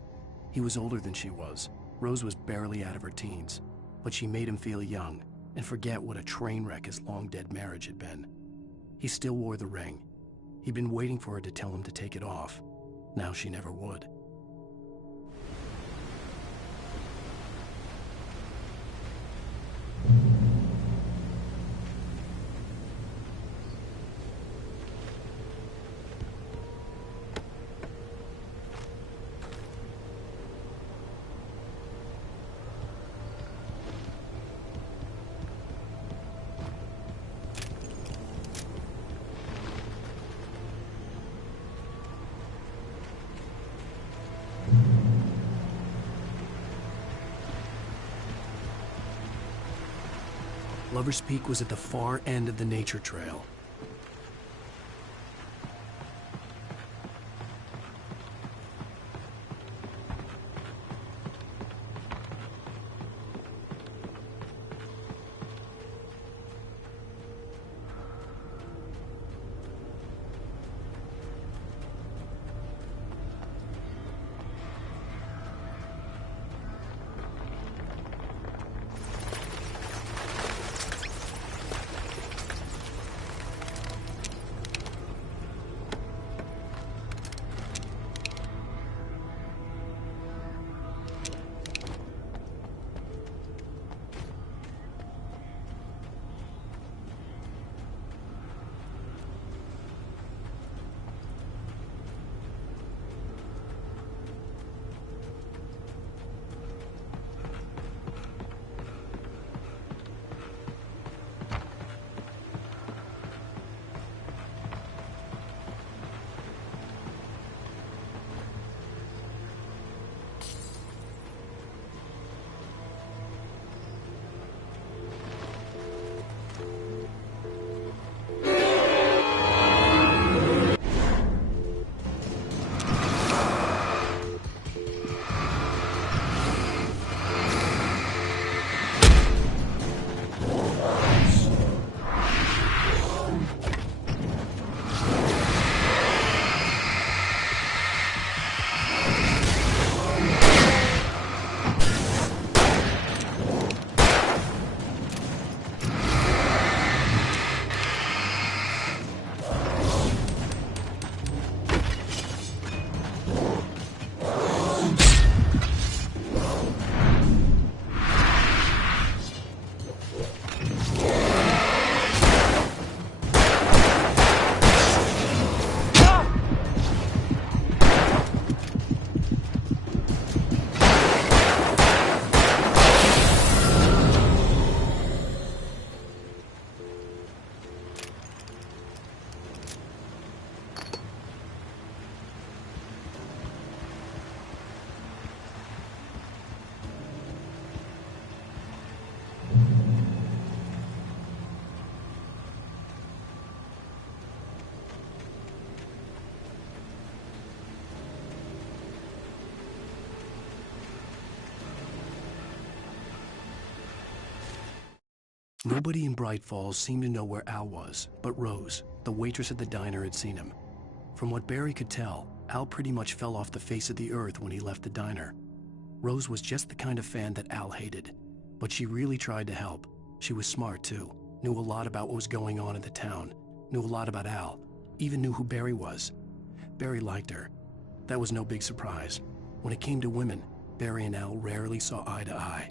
He was older than she was. Rose was barely out of her teens, but she made him feel young and forget what a train wreck his long-dead marriage had been. He still wore the ring. He'd been waiting for her to tell him to take it off. Now she never would. Lover's Peak was at the far end of the nature trail. Nobody in Bright Falls seemed to know where Al was, but Rose, the waitress at the diner, had seen him. From what Barry could tell, Al pretty much fell off the face of the earth when he left the diner. Rose was just the kind of fan that Al hated, but she really tried to help. She was smart, too, knew a lot about what was going on in the town, knew a lot about Al, even knew who Barry was. Barry liked her. That was no big surprise. When it came to women, Barry and Al rarely saw eye to eye.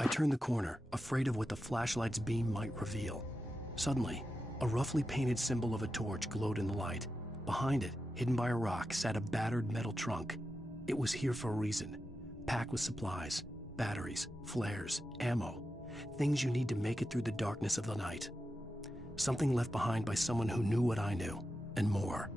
I turned the corner, afraid of what the flashlight's beam might reveal. Suddenly, a roughly painted symbol of a torch glowed in the light. Behind it, hidden by a rock, sat a battered metal trunk. It was here for a reason, packed with supplies, batteries, flares, ammo, things you need to make it through the darkness of the night. Something left behind by someone who knew what I knew, and more.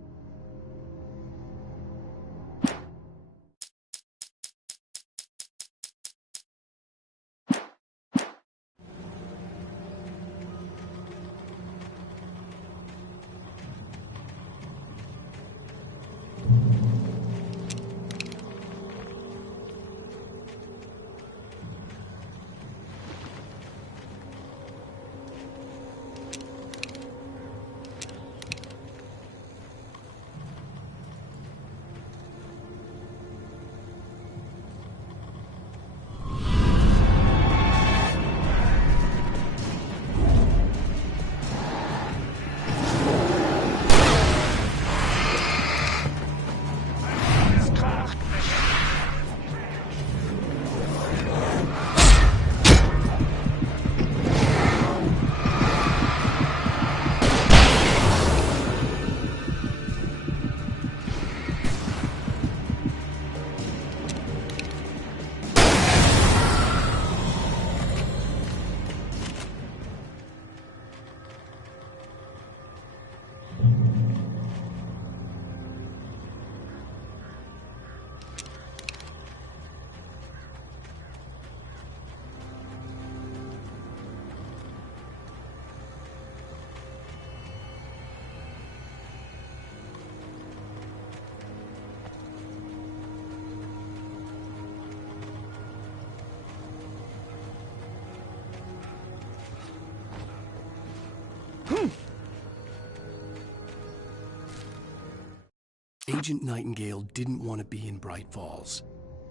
Agent Nightingale didn't want to be in Bright Falls.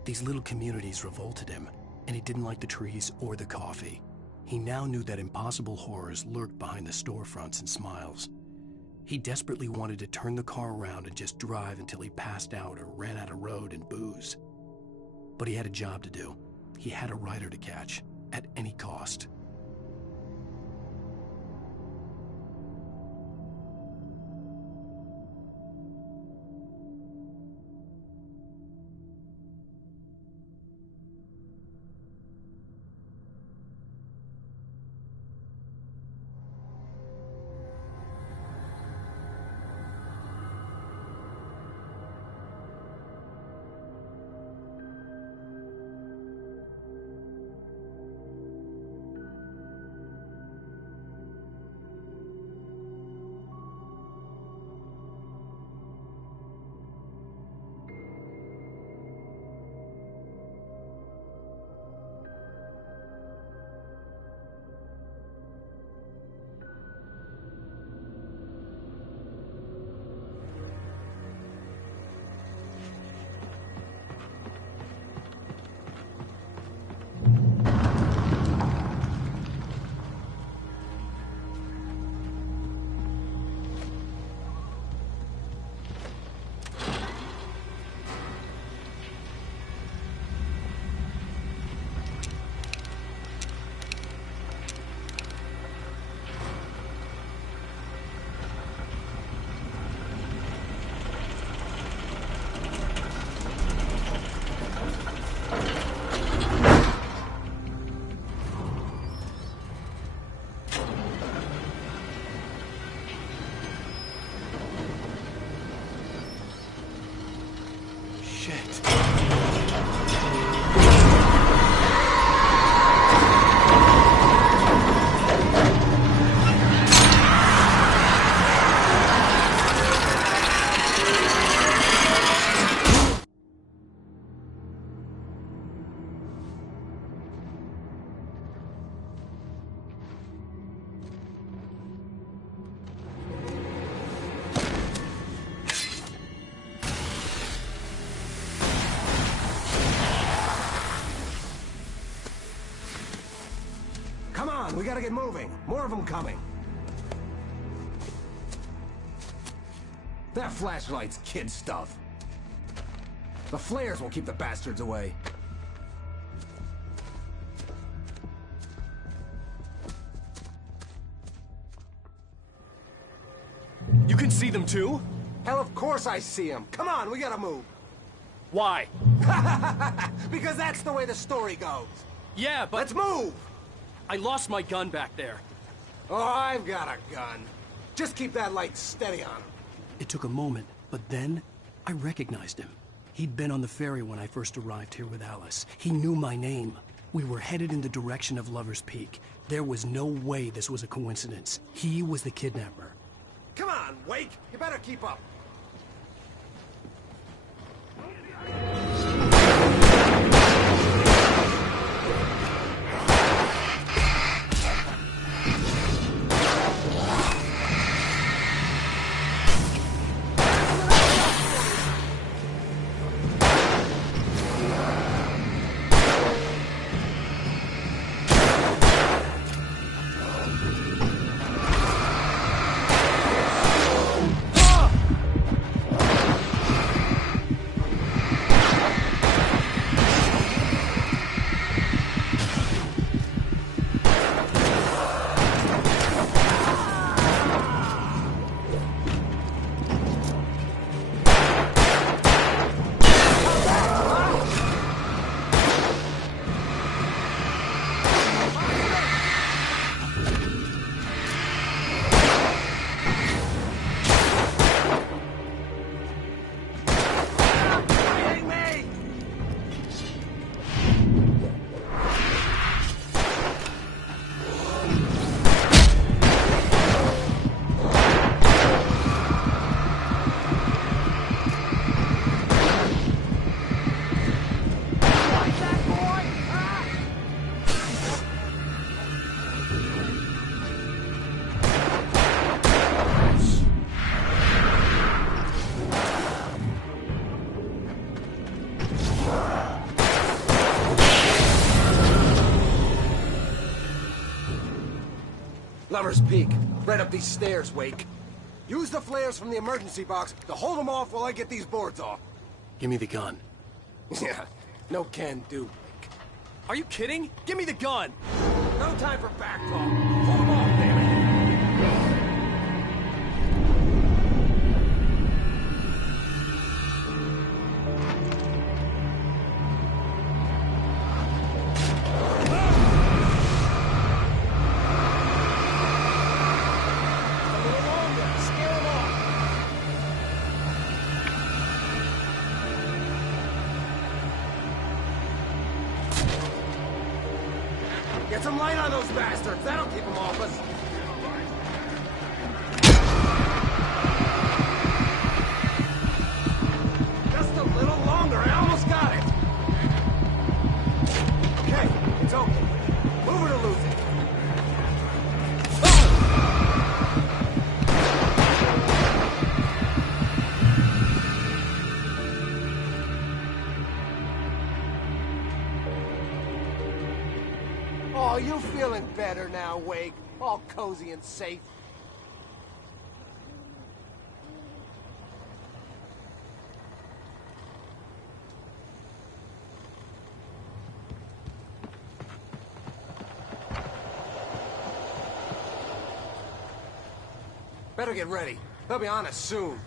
These little communities revolted him, and he didn't like the trees or the coffee. He now knew that impossible horrors lurked behind the storefronts and smiles. He desperately wanted to turn the car around and just drive until he passed out or ran out of road and booze. But he had a job to do. He had a rider to catch, at any cost. We gotta get moving. More of them coming. That flashlight's kid stuff. The flares will keep the bastards away. see them too? Hell, of course I see them. Come on, we gotta move. Why? Because that's the way the story goes. Yeah, but... Let's move! I lost my gun back there. Oh, I've got a gun. Just keep that light steady on him. It took a moment, but then I recognized him. He'd been on the ferry when I first arrived here with Alice. He knew my name. We were headed in the direction of Lover's Peak. There was no way this was a coincidence. He was the kidnapper. Come on, Wake! You better keep up. Lover's Peak. Right up these stairs, Wake. Use the flares from the emergency box to hold them off while I get these boards off. Give me the gun. Yeah, no can do, Wake. Are you kidding? Give me the gun! No time for back talk. Hold them off, damn it! Get some light on those bastards. That'll keep them off us. Just a little longer. I almost got it. Okay, it's open. Move it or lose it. Oh, you feeling better now, Wake? All cozy and safe. Better get ready. They'll be on us soon.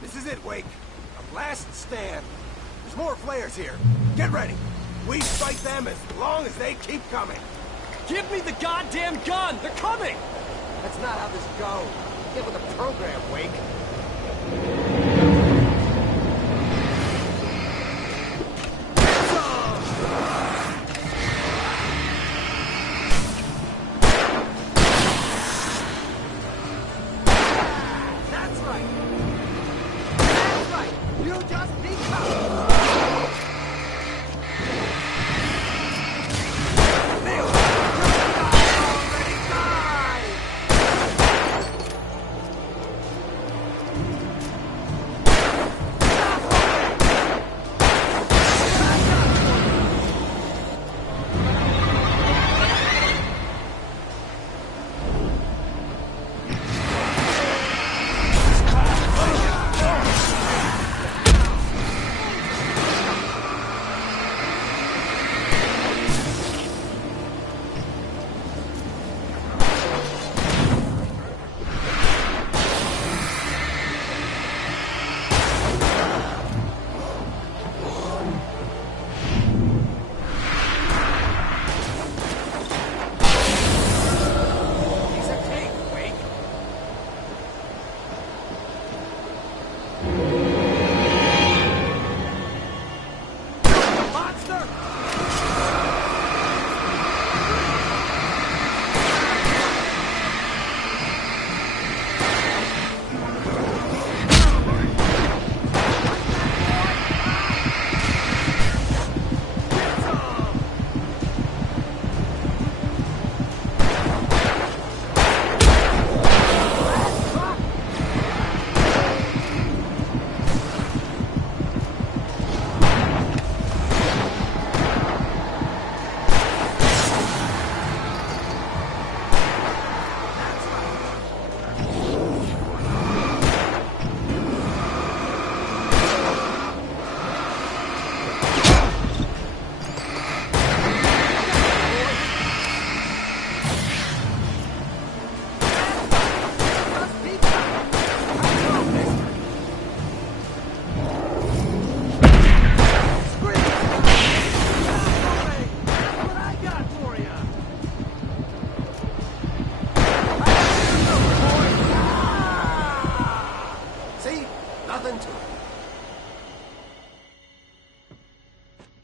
This is it, Wake. Our last stand. There's more flares here. Get ready. We fight them as long as they keep coming. Give me the goddamn gun! They're coming! That's not how this goes. Get with the program, Wake.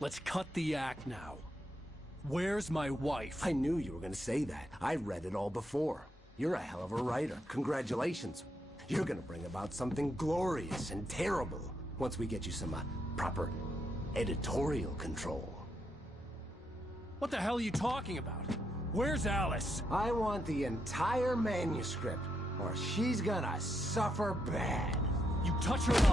let's cut the act now. Where's my wife? I knew you were gonna say that. I read it all before. You're a hell of a writer. Congratulations. You're gonna bring about something glorious and terrible once we get you some proper editorial control. What the hell are you talking about? Where's Alice? I want the entire manuscript, or she's gonna suffer bad. You touch her and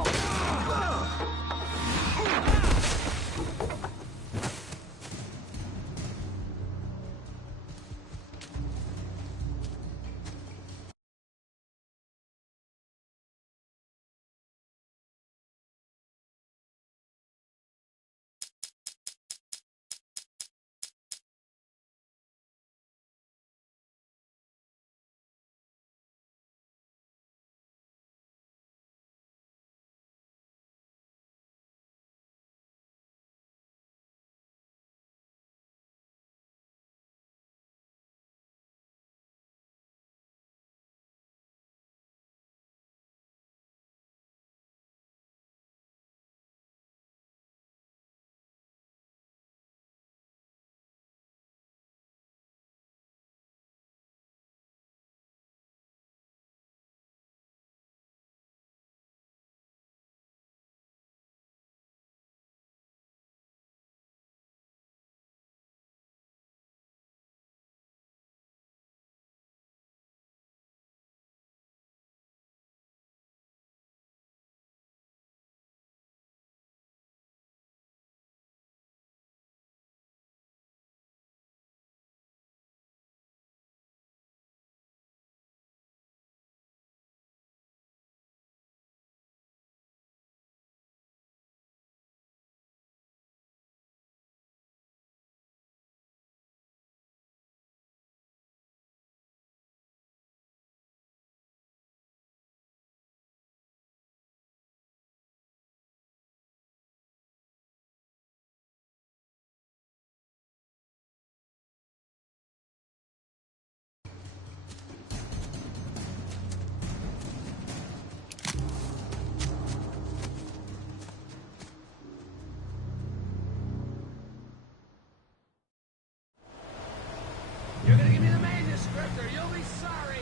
You're gonna give me the manuscript or you'll be sorry!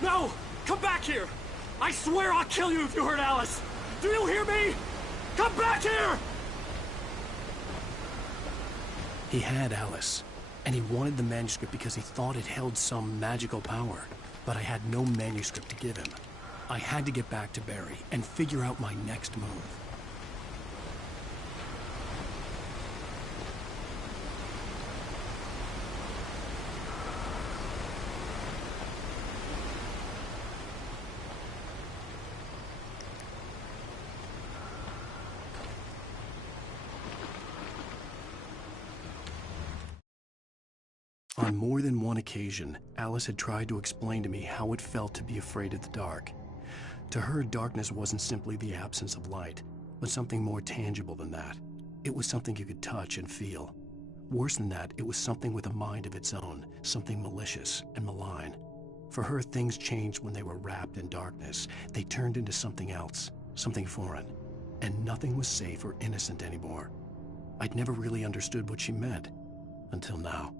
No! Come back here! I swear I'll kill you if you hurt Alice! Do you hear me? Come back here! He had Alice, and he wanted the manuscript because he thought it held some magical power. But I had no manuscript to give him. I had to get back to Barry and figure out my next move. On more than one occasion, Alice had tried to explain to me how it felt to be afraid of the dark. To her, darkness wasn't simply the absence of light, but something more tangible than that. It was something you could touch and feel. Worse than that, it was something with a mind of its own, something malicious and malign. For her, things changed when they were wrapped in darkness. They turned into something else, something foreign, and nothing was safe or innocent anymore. I'd never really understood what she meant, until now.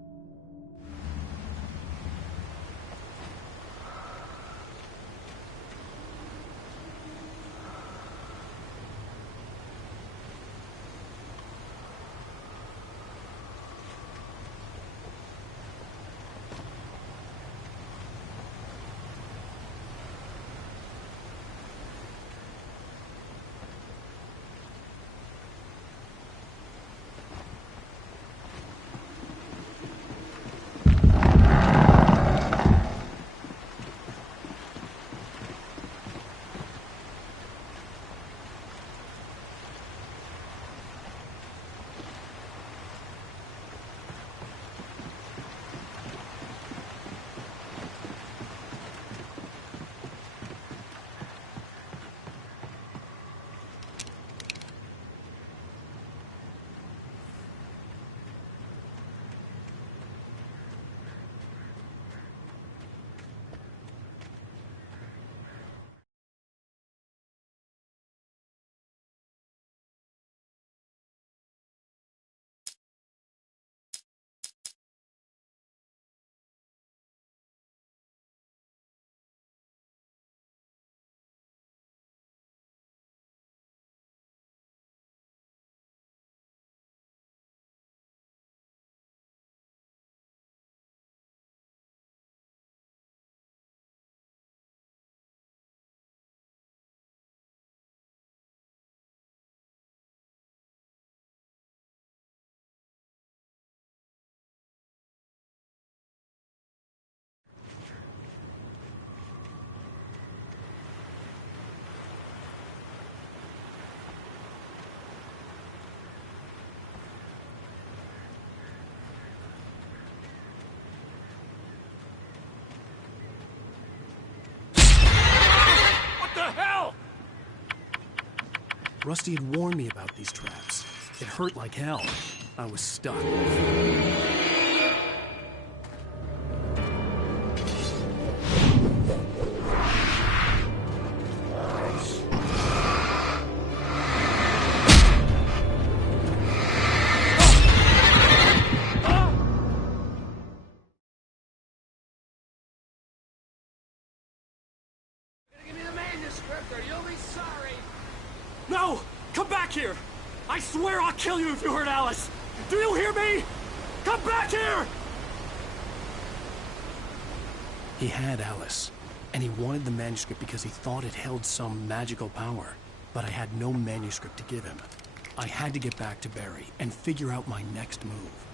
Rusty had warned me about these traps. It hurt like hell. I was stuck. Give me the manuscript or you'll be sorry. No! Come back here! I swear I'll kill you if you hurt Alice! Do you hear me? Come back here! He had Alice, and he wanted the manuscript because he thought it held some magical power. But I had no manuscript to give him. I had to get back to Barry and figure out my next move.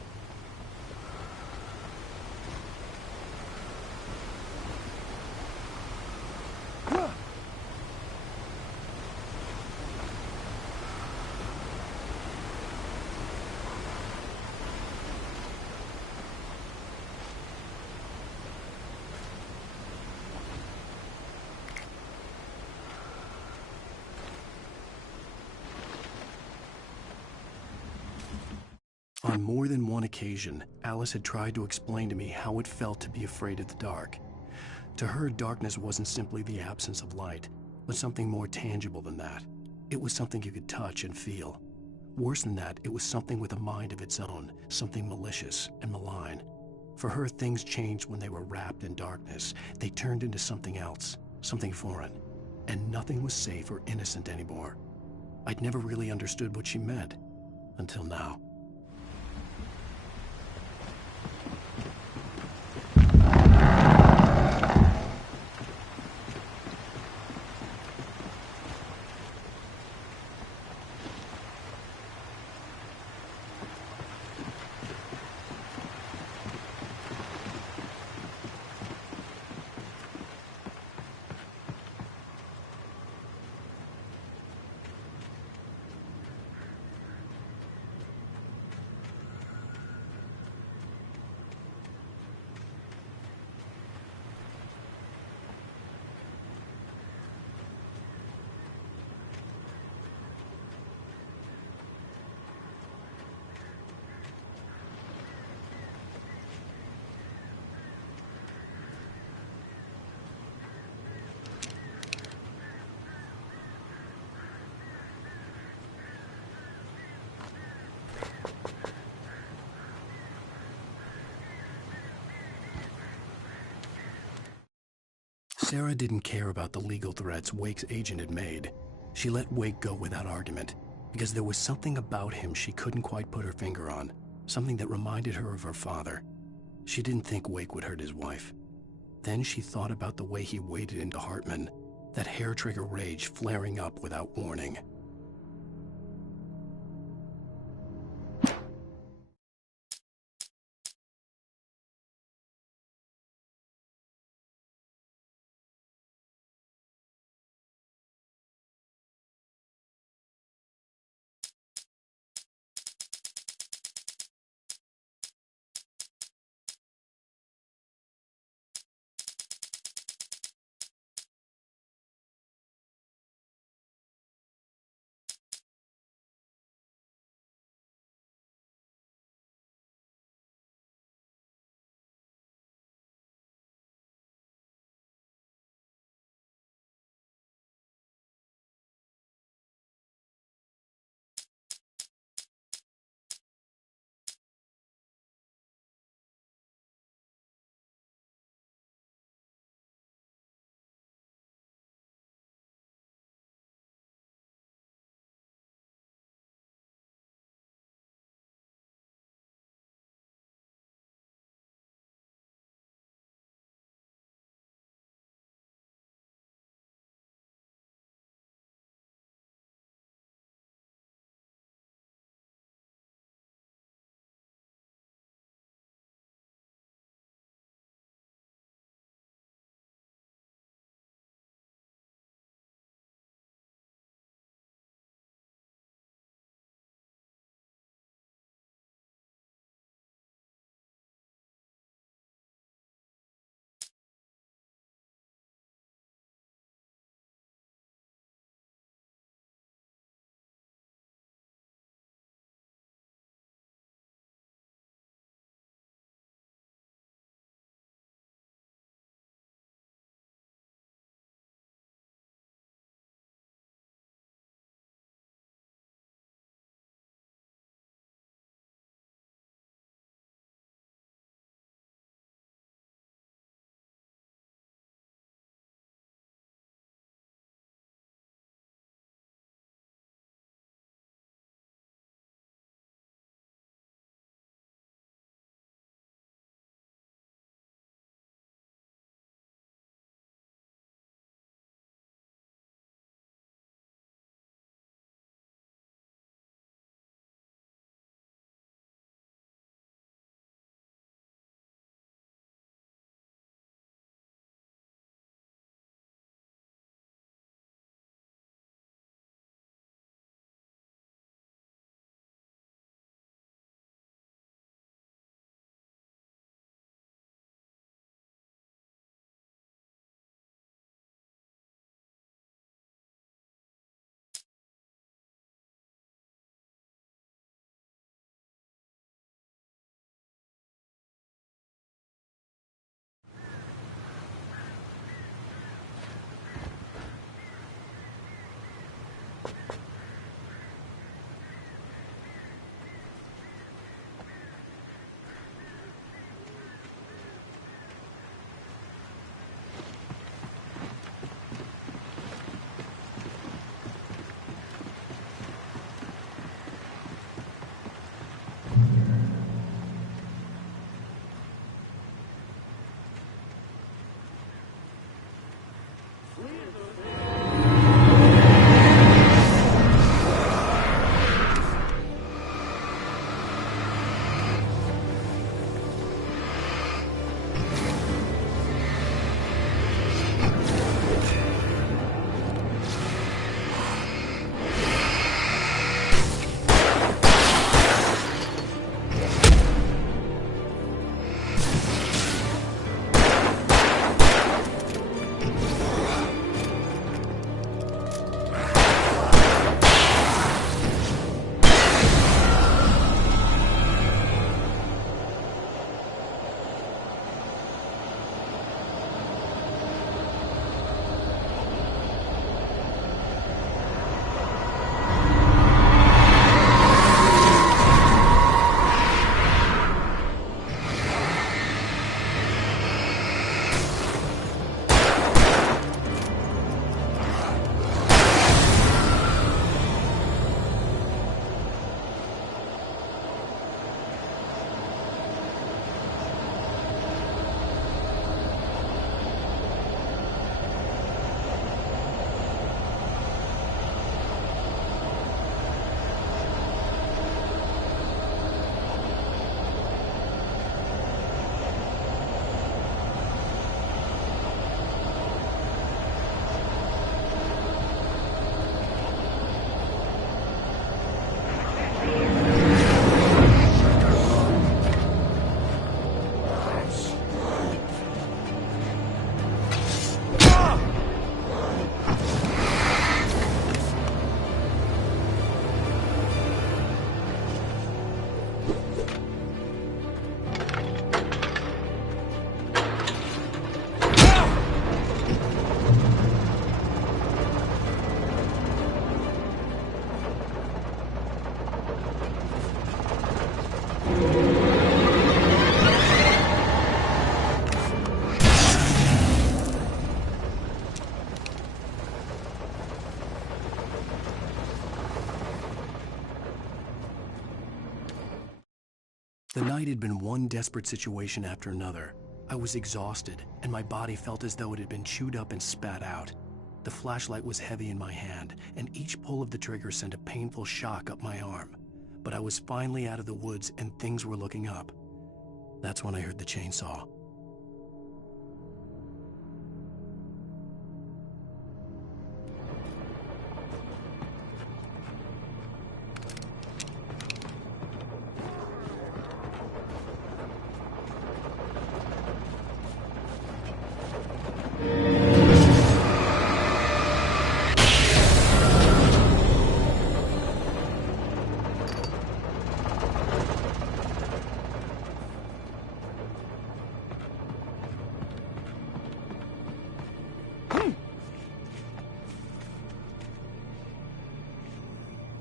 On more than one occasion, Alice had tried to explain to me how it felt to be afraid of the dark. To her, darkness wasn't simply the absence of light, but something more tangible than that. It was something you could touch and feel. Worse than that, it was something with a mind of its own, something malicious and malign. For her, things changed when they were wrapped in darkness. They turned into something else, something foreign, and nothing was safe or innocent anymore. I'd never really understood what she meant, until now. Sarah didn't care about the legal threats Wake's agent had made. She let Wake go without argument, because there was something about him she couldn't quite put her finger on, something that reminded her of her father. She didn't think Wake would hurt his wife. Then she thought about the way he waded into Hartman, that hair-trigger rage flaring up without warning. The night had been one desperate situation after another. I was exhausted, and my body felt as though it had been chewed up and spat out. The flashlight was heavy in my hand, and each pull of the trigger sent a painful shock up my arm. But I was finally out of the woods, and things were looking up. That's when I heard the chainsaw.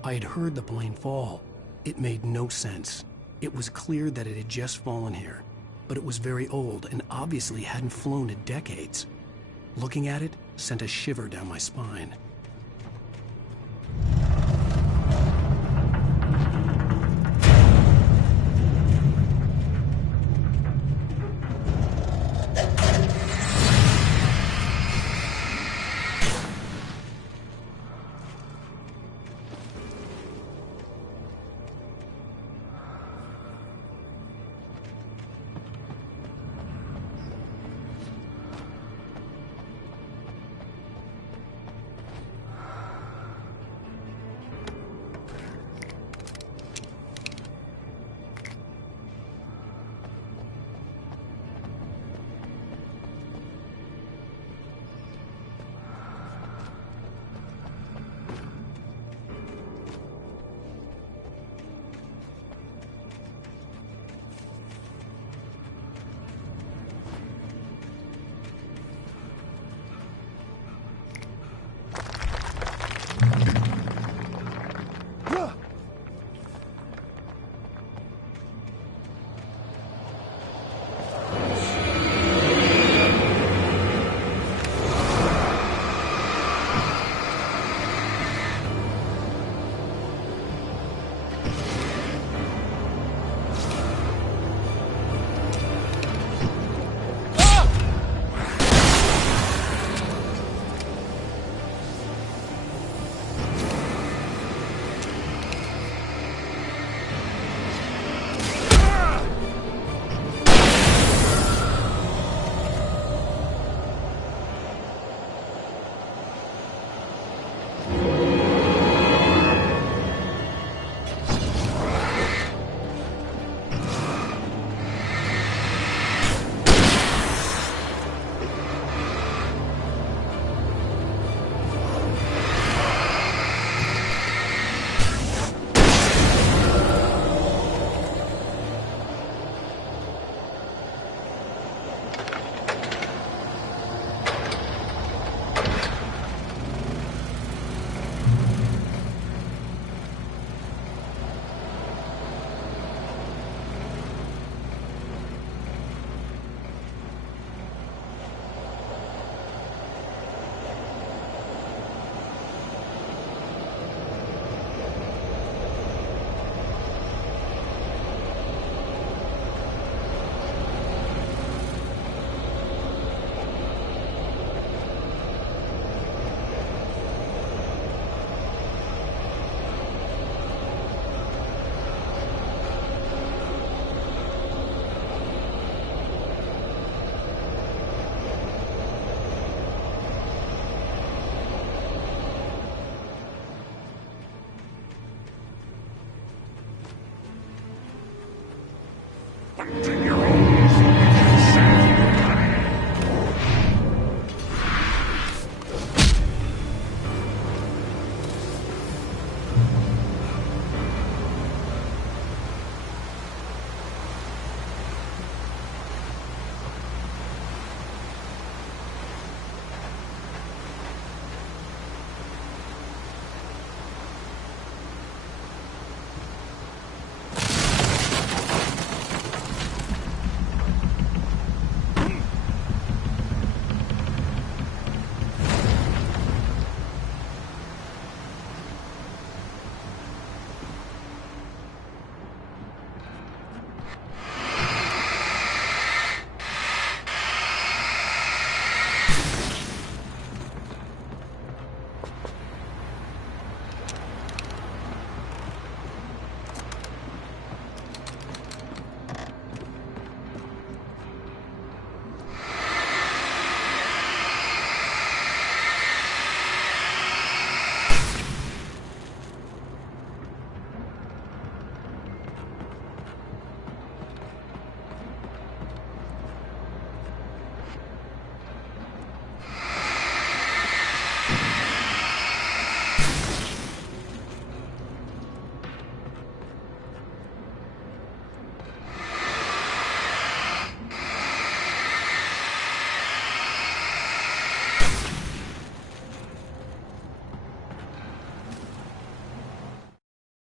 I had heard the plane fall. It made no sense. It was clear that it had just fallen here, but it was very old and obviously hadn't flown in decades. Looking at it sent a shiver down my spine.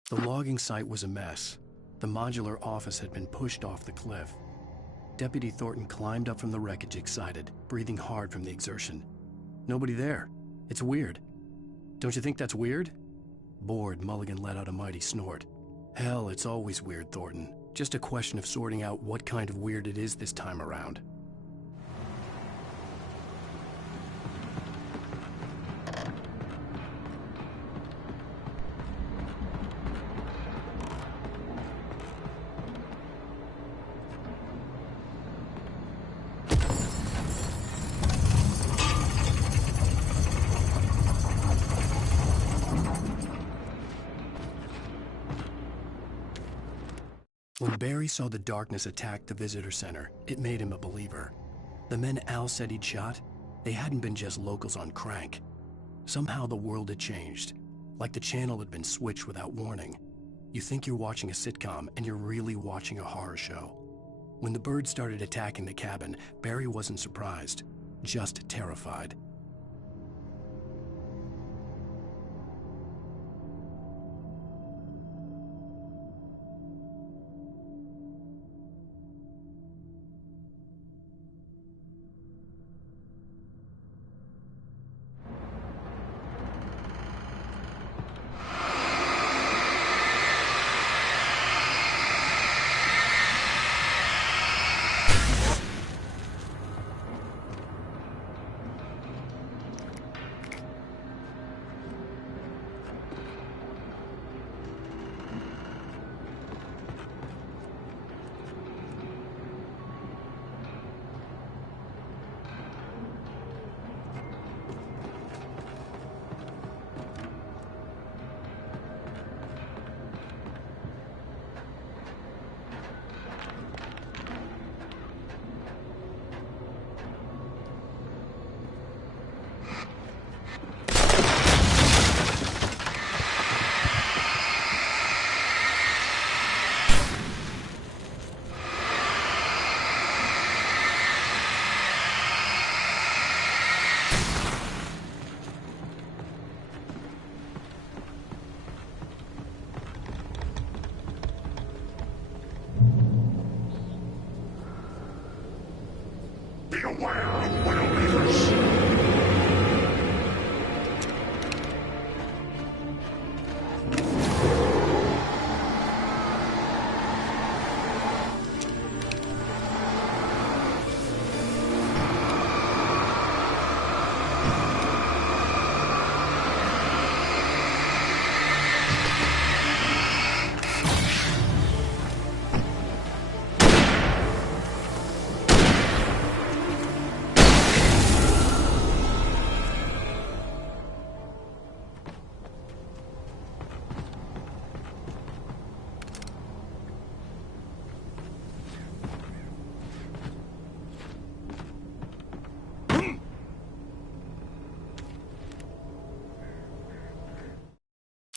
The logging site was a mess. The modular office had been pushed off the cliff. Deputy Thornton climbed up from the wreckage excited, breathing hard from the exertion. Nobody there. It's weird. Don't you think that's weird? Bored, Mulligan let out a mighty snort. Hell, it's always weird, Thornton. Just a question of sorting out what kind of weird it is this time around. When Barry saw the darkness attack the visitor center, it made him a believer. The men Al said he'd shot, they hadn't been just locals on crank. Somehow the world had changed, like the channel had been switched without warning. You think you're watching a sitcom, and you're really watching a horror show. When the birds started attacking the cabin, Barry wasn't surprised, just terrified.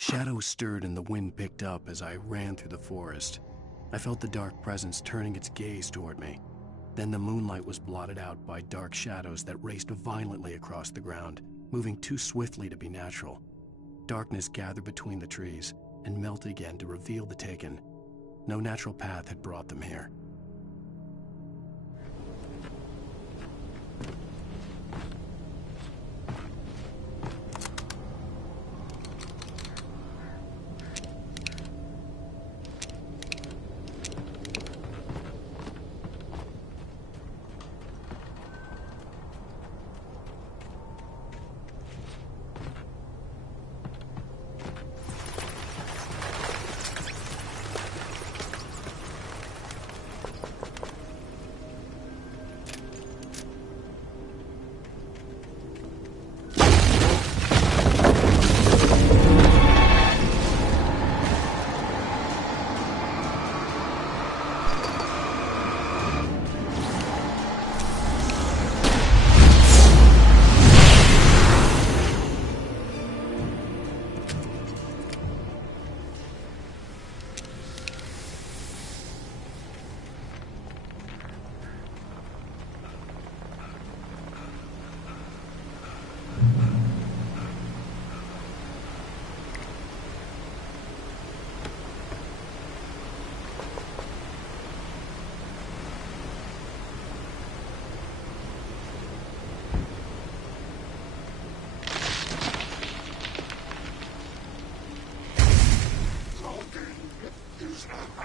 Shadows stirred and the wind picked up as I ran through the forest. I felt the dark presence turning its gaze toward me. Then the moonlight was blotted out by dark shadows that raced violently across the ground, moving too swiftly to be natural. Darkness gathered between the trees and melted again to reveal the Taken. No natural path had brought them here.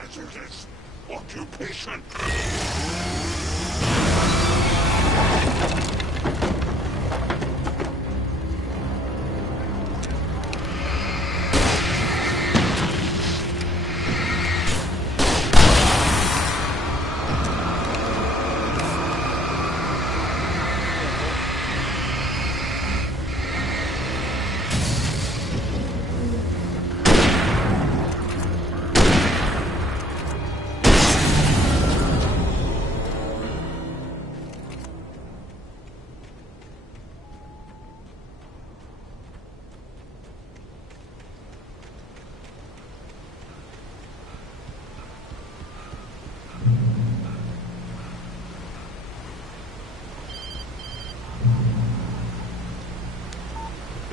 hazardous occupation.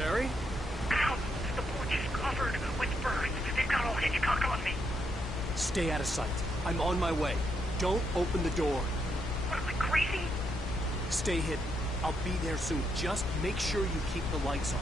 Barry? Ow! The porch is covered with birds. They've got all Hitchcock on me. Stay out of sight. I'm on my way. Don't open the door. What am I, crazy? Stay hidden. I'll be there soon. Just make sure you keep the lights on.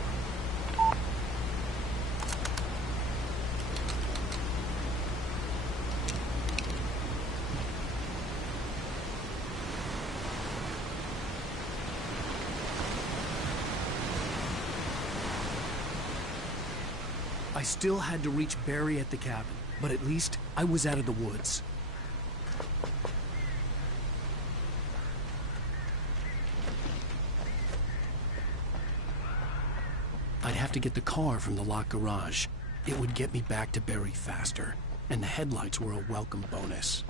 I still had to reach Barry at the cabin, but at least I was out of the woods. I'd have to get the car from the locked garage. It would get me back to Barry faster, and the headlights were a welcome bonus.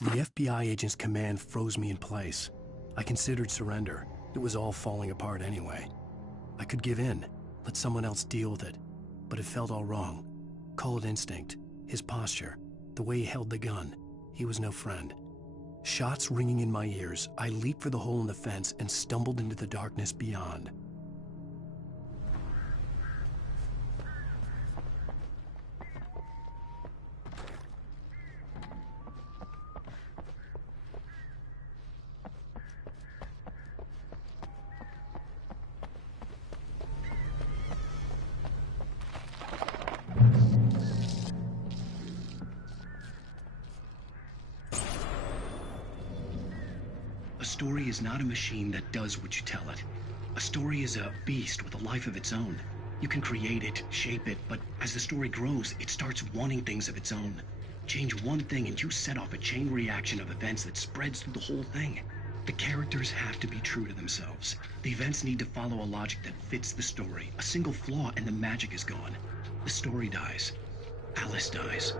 The FBI agent's command froze me in place. I considered surrender. It was all falling apart anyway. I could give in, let someone else deal with it, but it felt all wrong. Call it instinct, his posture, the way he held the gun. He was no friend. Shots ringing in my ears, I leaped for the hole in the fence and stumbled into the darkness beyond. A story is not a machine that does what you tell it. A story is a beast with a life of its own. You can create it, shape it, but as the story grows, it starts wanting things of its own. Change one thing and you set off a chain reaction of events that spreads through the whole thing. The characters have to be true to themselves. The events need to follow a logic that fits the story. A single flaw and the magic is gone. The story dies. Alice dies.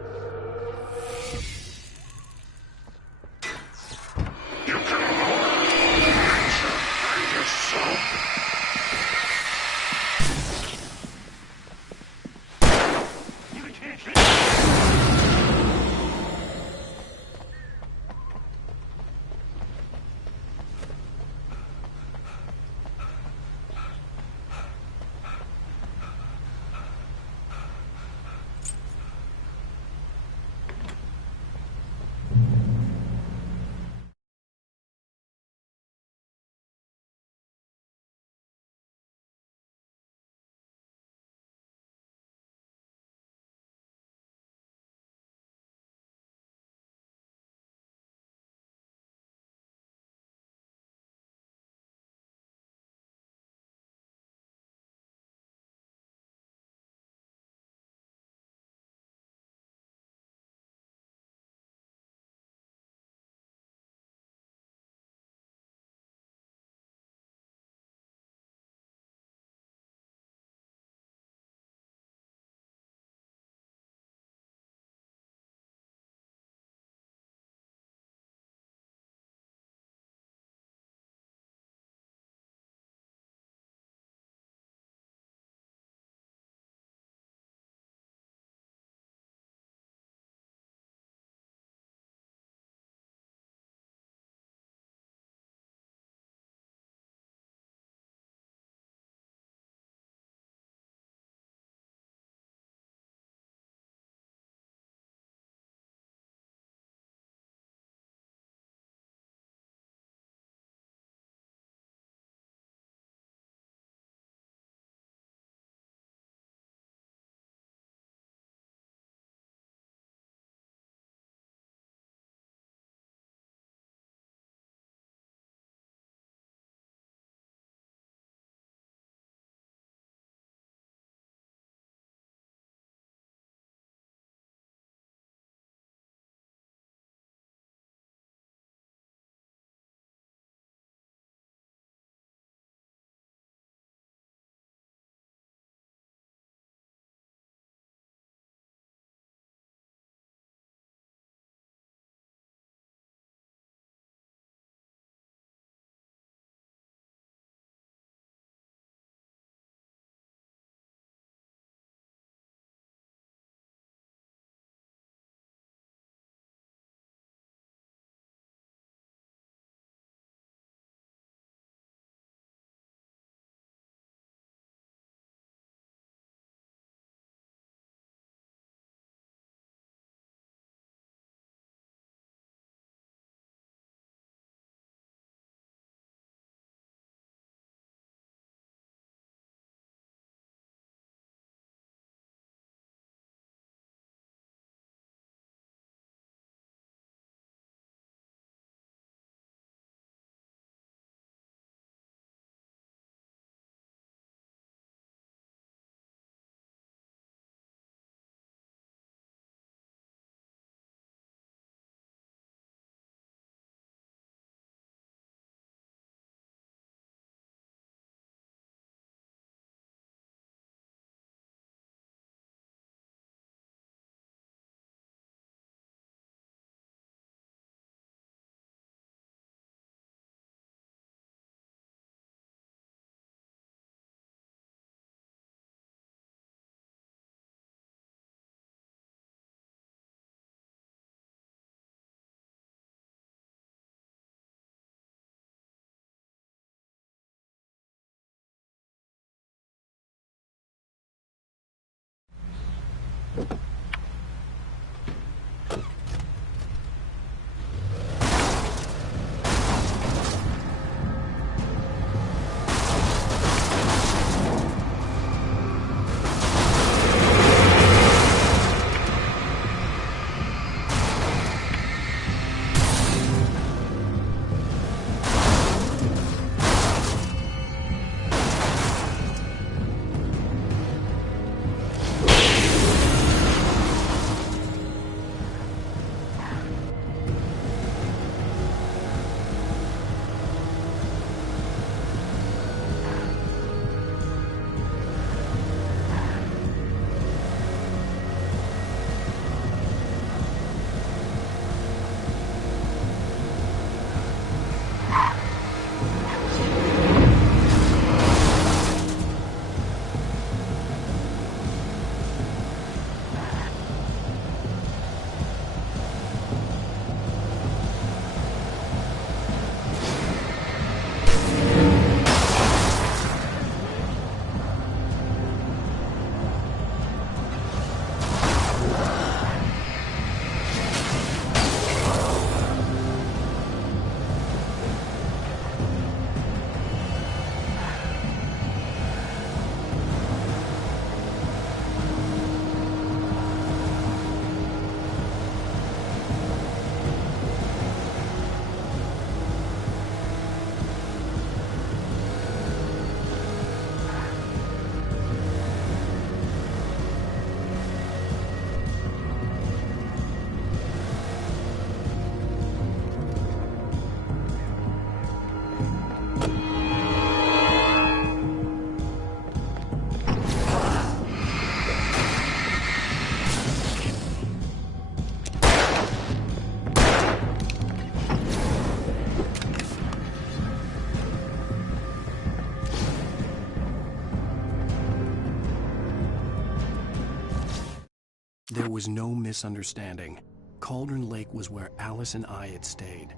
There was no misunderstanding. Cauldron Lake was where Alice and I had stayed.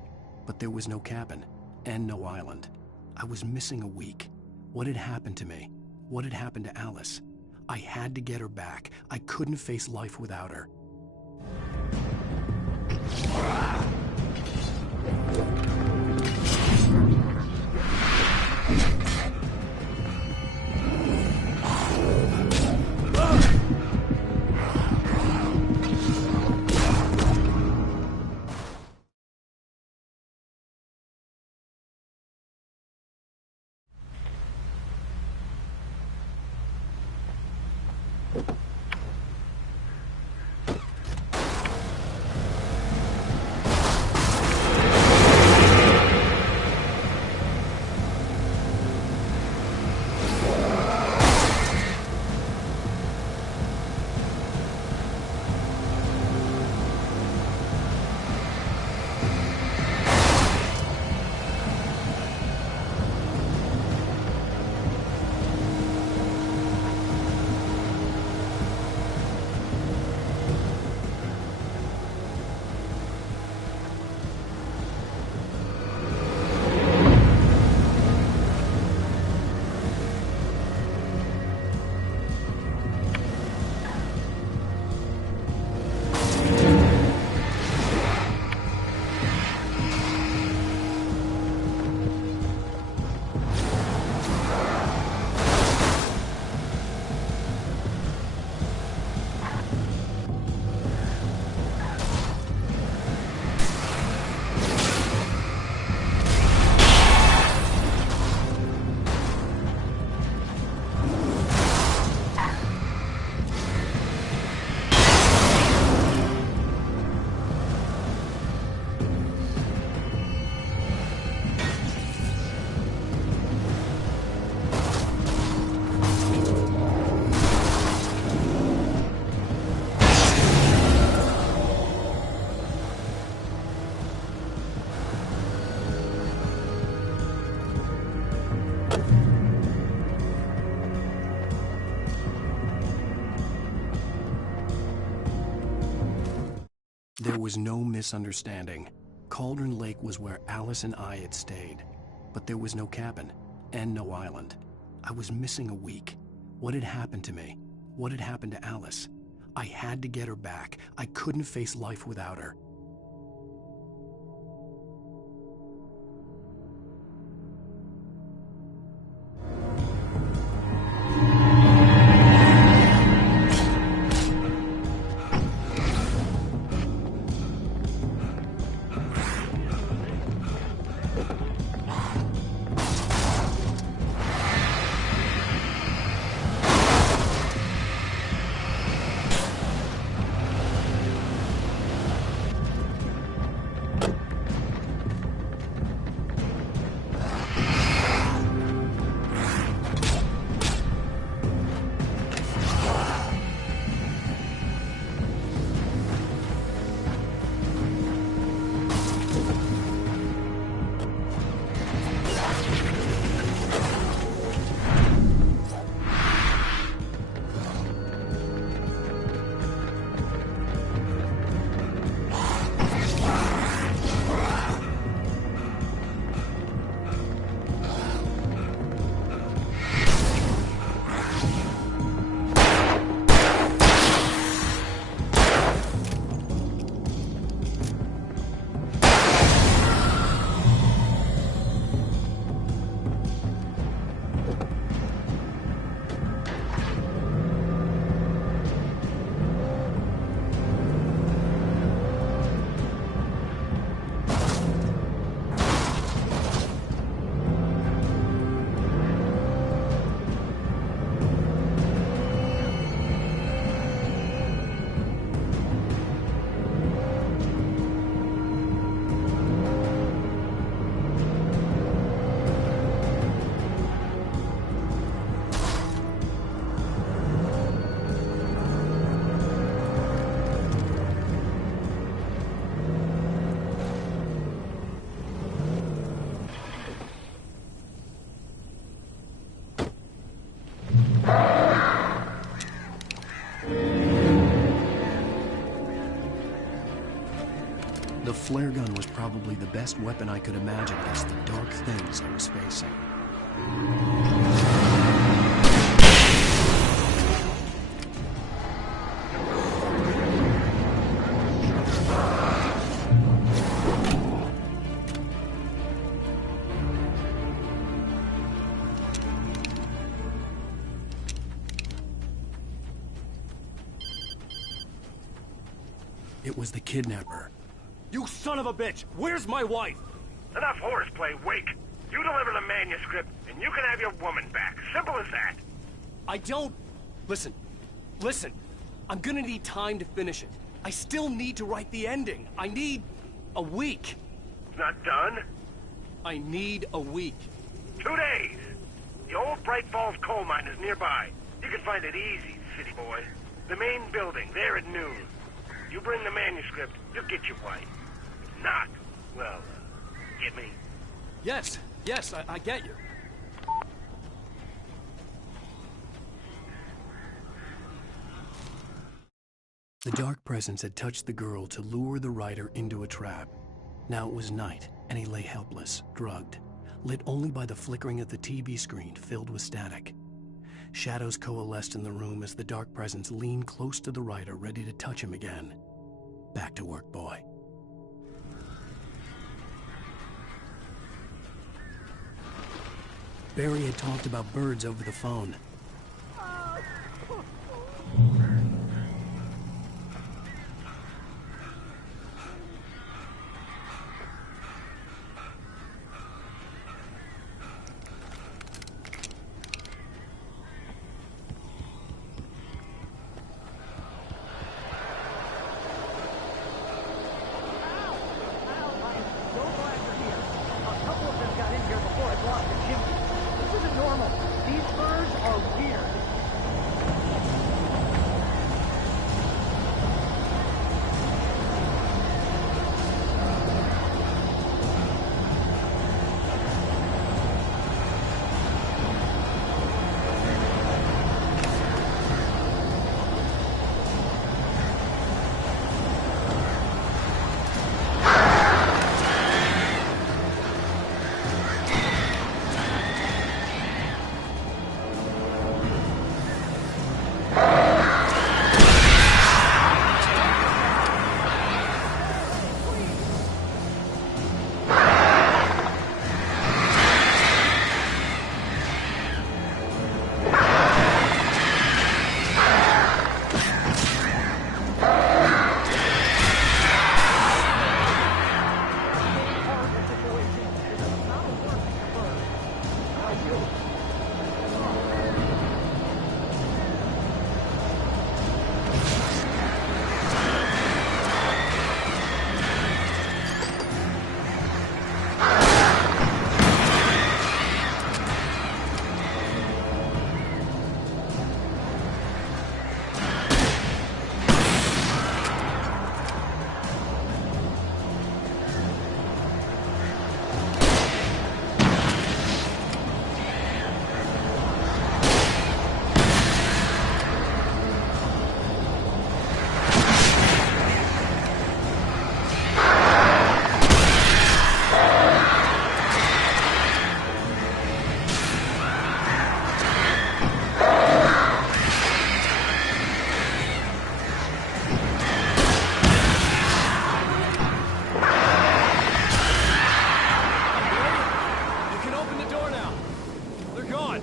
But there was no cabin, and no island. I was missing a week. What had happened to me? What had happened to Alice? I had to get her back. I couldn't face life without her. There was no misunderstanding. Cauldron Lake was where Alice and I had stayed. But there was no cabin, and no island. I was missing a week. What had happened to me? What had happened to Alice? I had to get her back. I couldn't face life without her. The flare gun was probably the best weapon I could imagine against the dark things I was facing. It was the kidnapper. You son of a bitch! Where's my wife? Enough horseplay, Wake. You deliver the manuscript, and you can have your woman back. Simple as that. I don't... Listen. I'm gonna need time to finish it. I still need to write the ending. I need a week. It's not done? I need a week. 2 days. The old Bright Falls coal mine is nearby. You can find it easy, city boy. The main building, there at noon. You bring the manuscript, you'll get your wife. If not, well, get me? Yes, I get you. The dark presence had touched the girl to lure the writer into a trap. Now it was night, and he lay helpless, drugged, lit only by the flickering of the TV screen filled with static. Shadows coalesced in the room as the dark presence leaned close to the writer, ready to touch him again. Back to work, boy. Barry had talked about birds over the phone. on!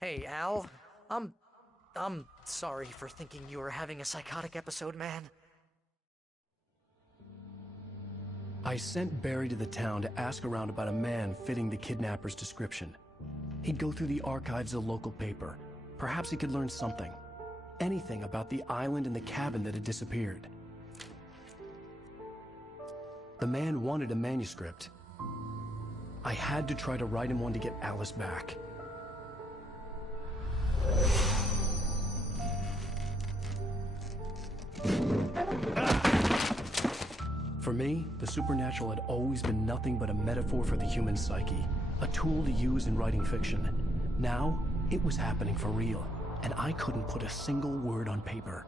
Hey, Al. I'm sorry for thinking you were having a psychotic episode, man. I sent Barry to the town to ask around about a man fitting the kidnapper's description. He'd go through the archives of the local paper. Perhaps he could learn something. Anything about the island and the cabin that had disappeared. The man wanted a manuscript. I had to try to write him one to get Alice back. For me, the supernatural had always been nothing but a metaphor for the human psyche, a tool to use in writing fiction. Now, it was happening for real, and I couldn't put a single word on paper.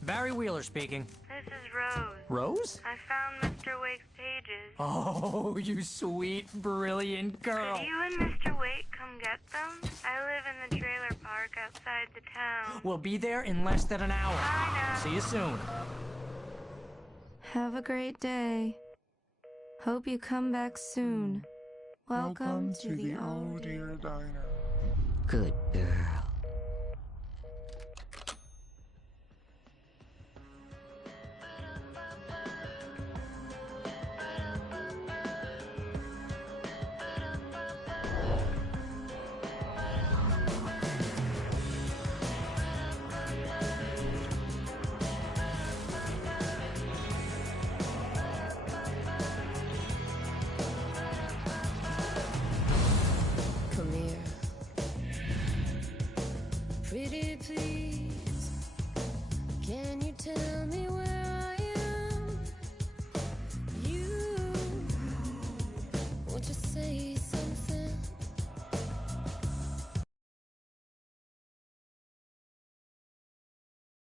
Barry Wheeler speaking. This is Rose. Rose? I found Mr. Wake's pages. Oh, you sweet, brilliant girl. Could you and Mr. Wake come get them? I live in the trailer park outside the town. We'll be there in less than an hour. I know. See you soon. Have a great day. Hope you come back soon. Welcome to the Oh Dear Diner. Good girl.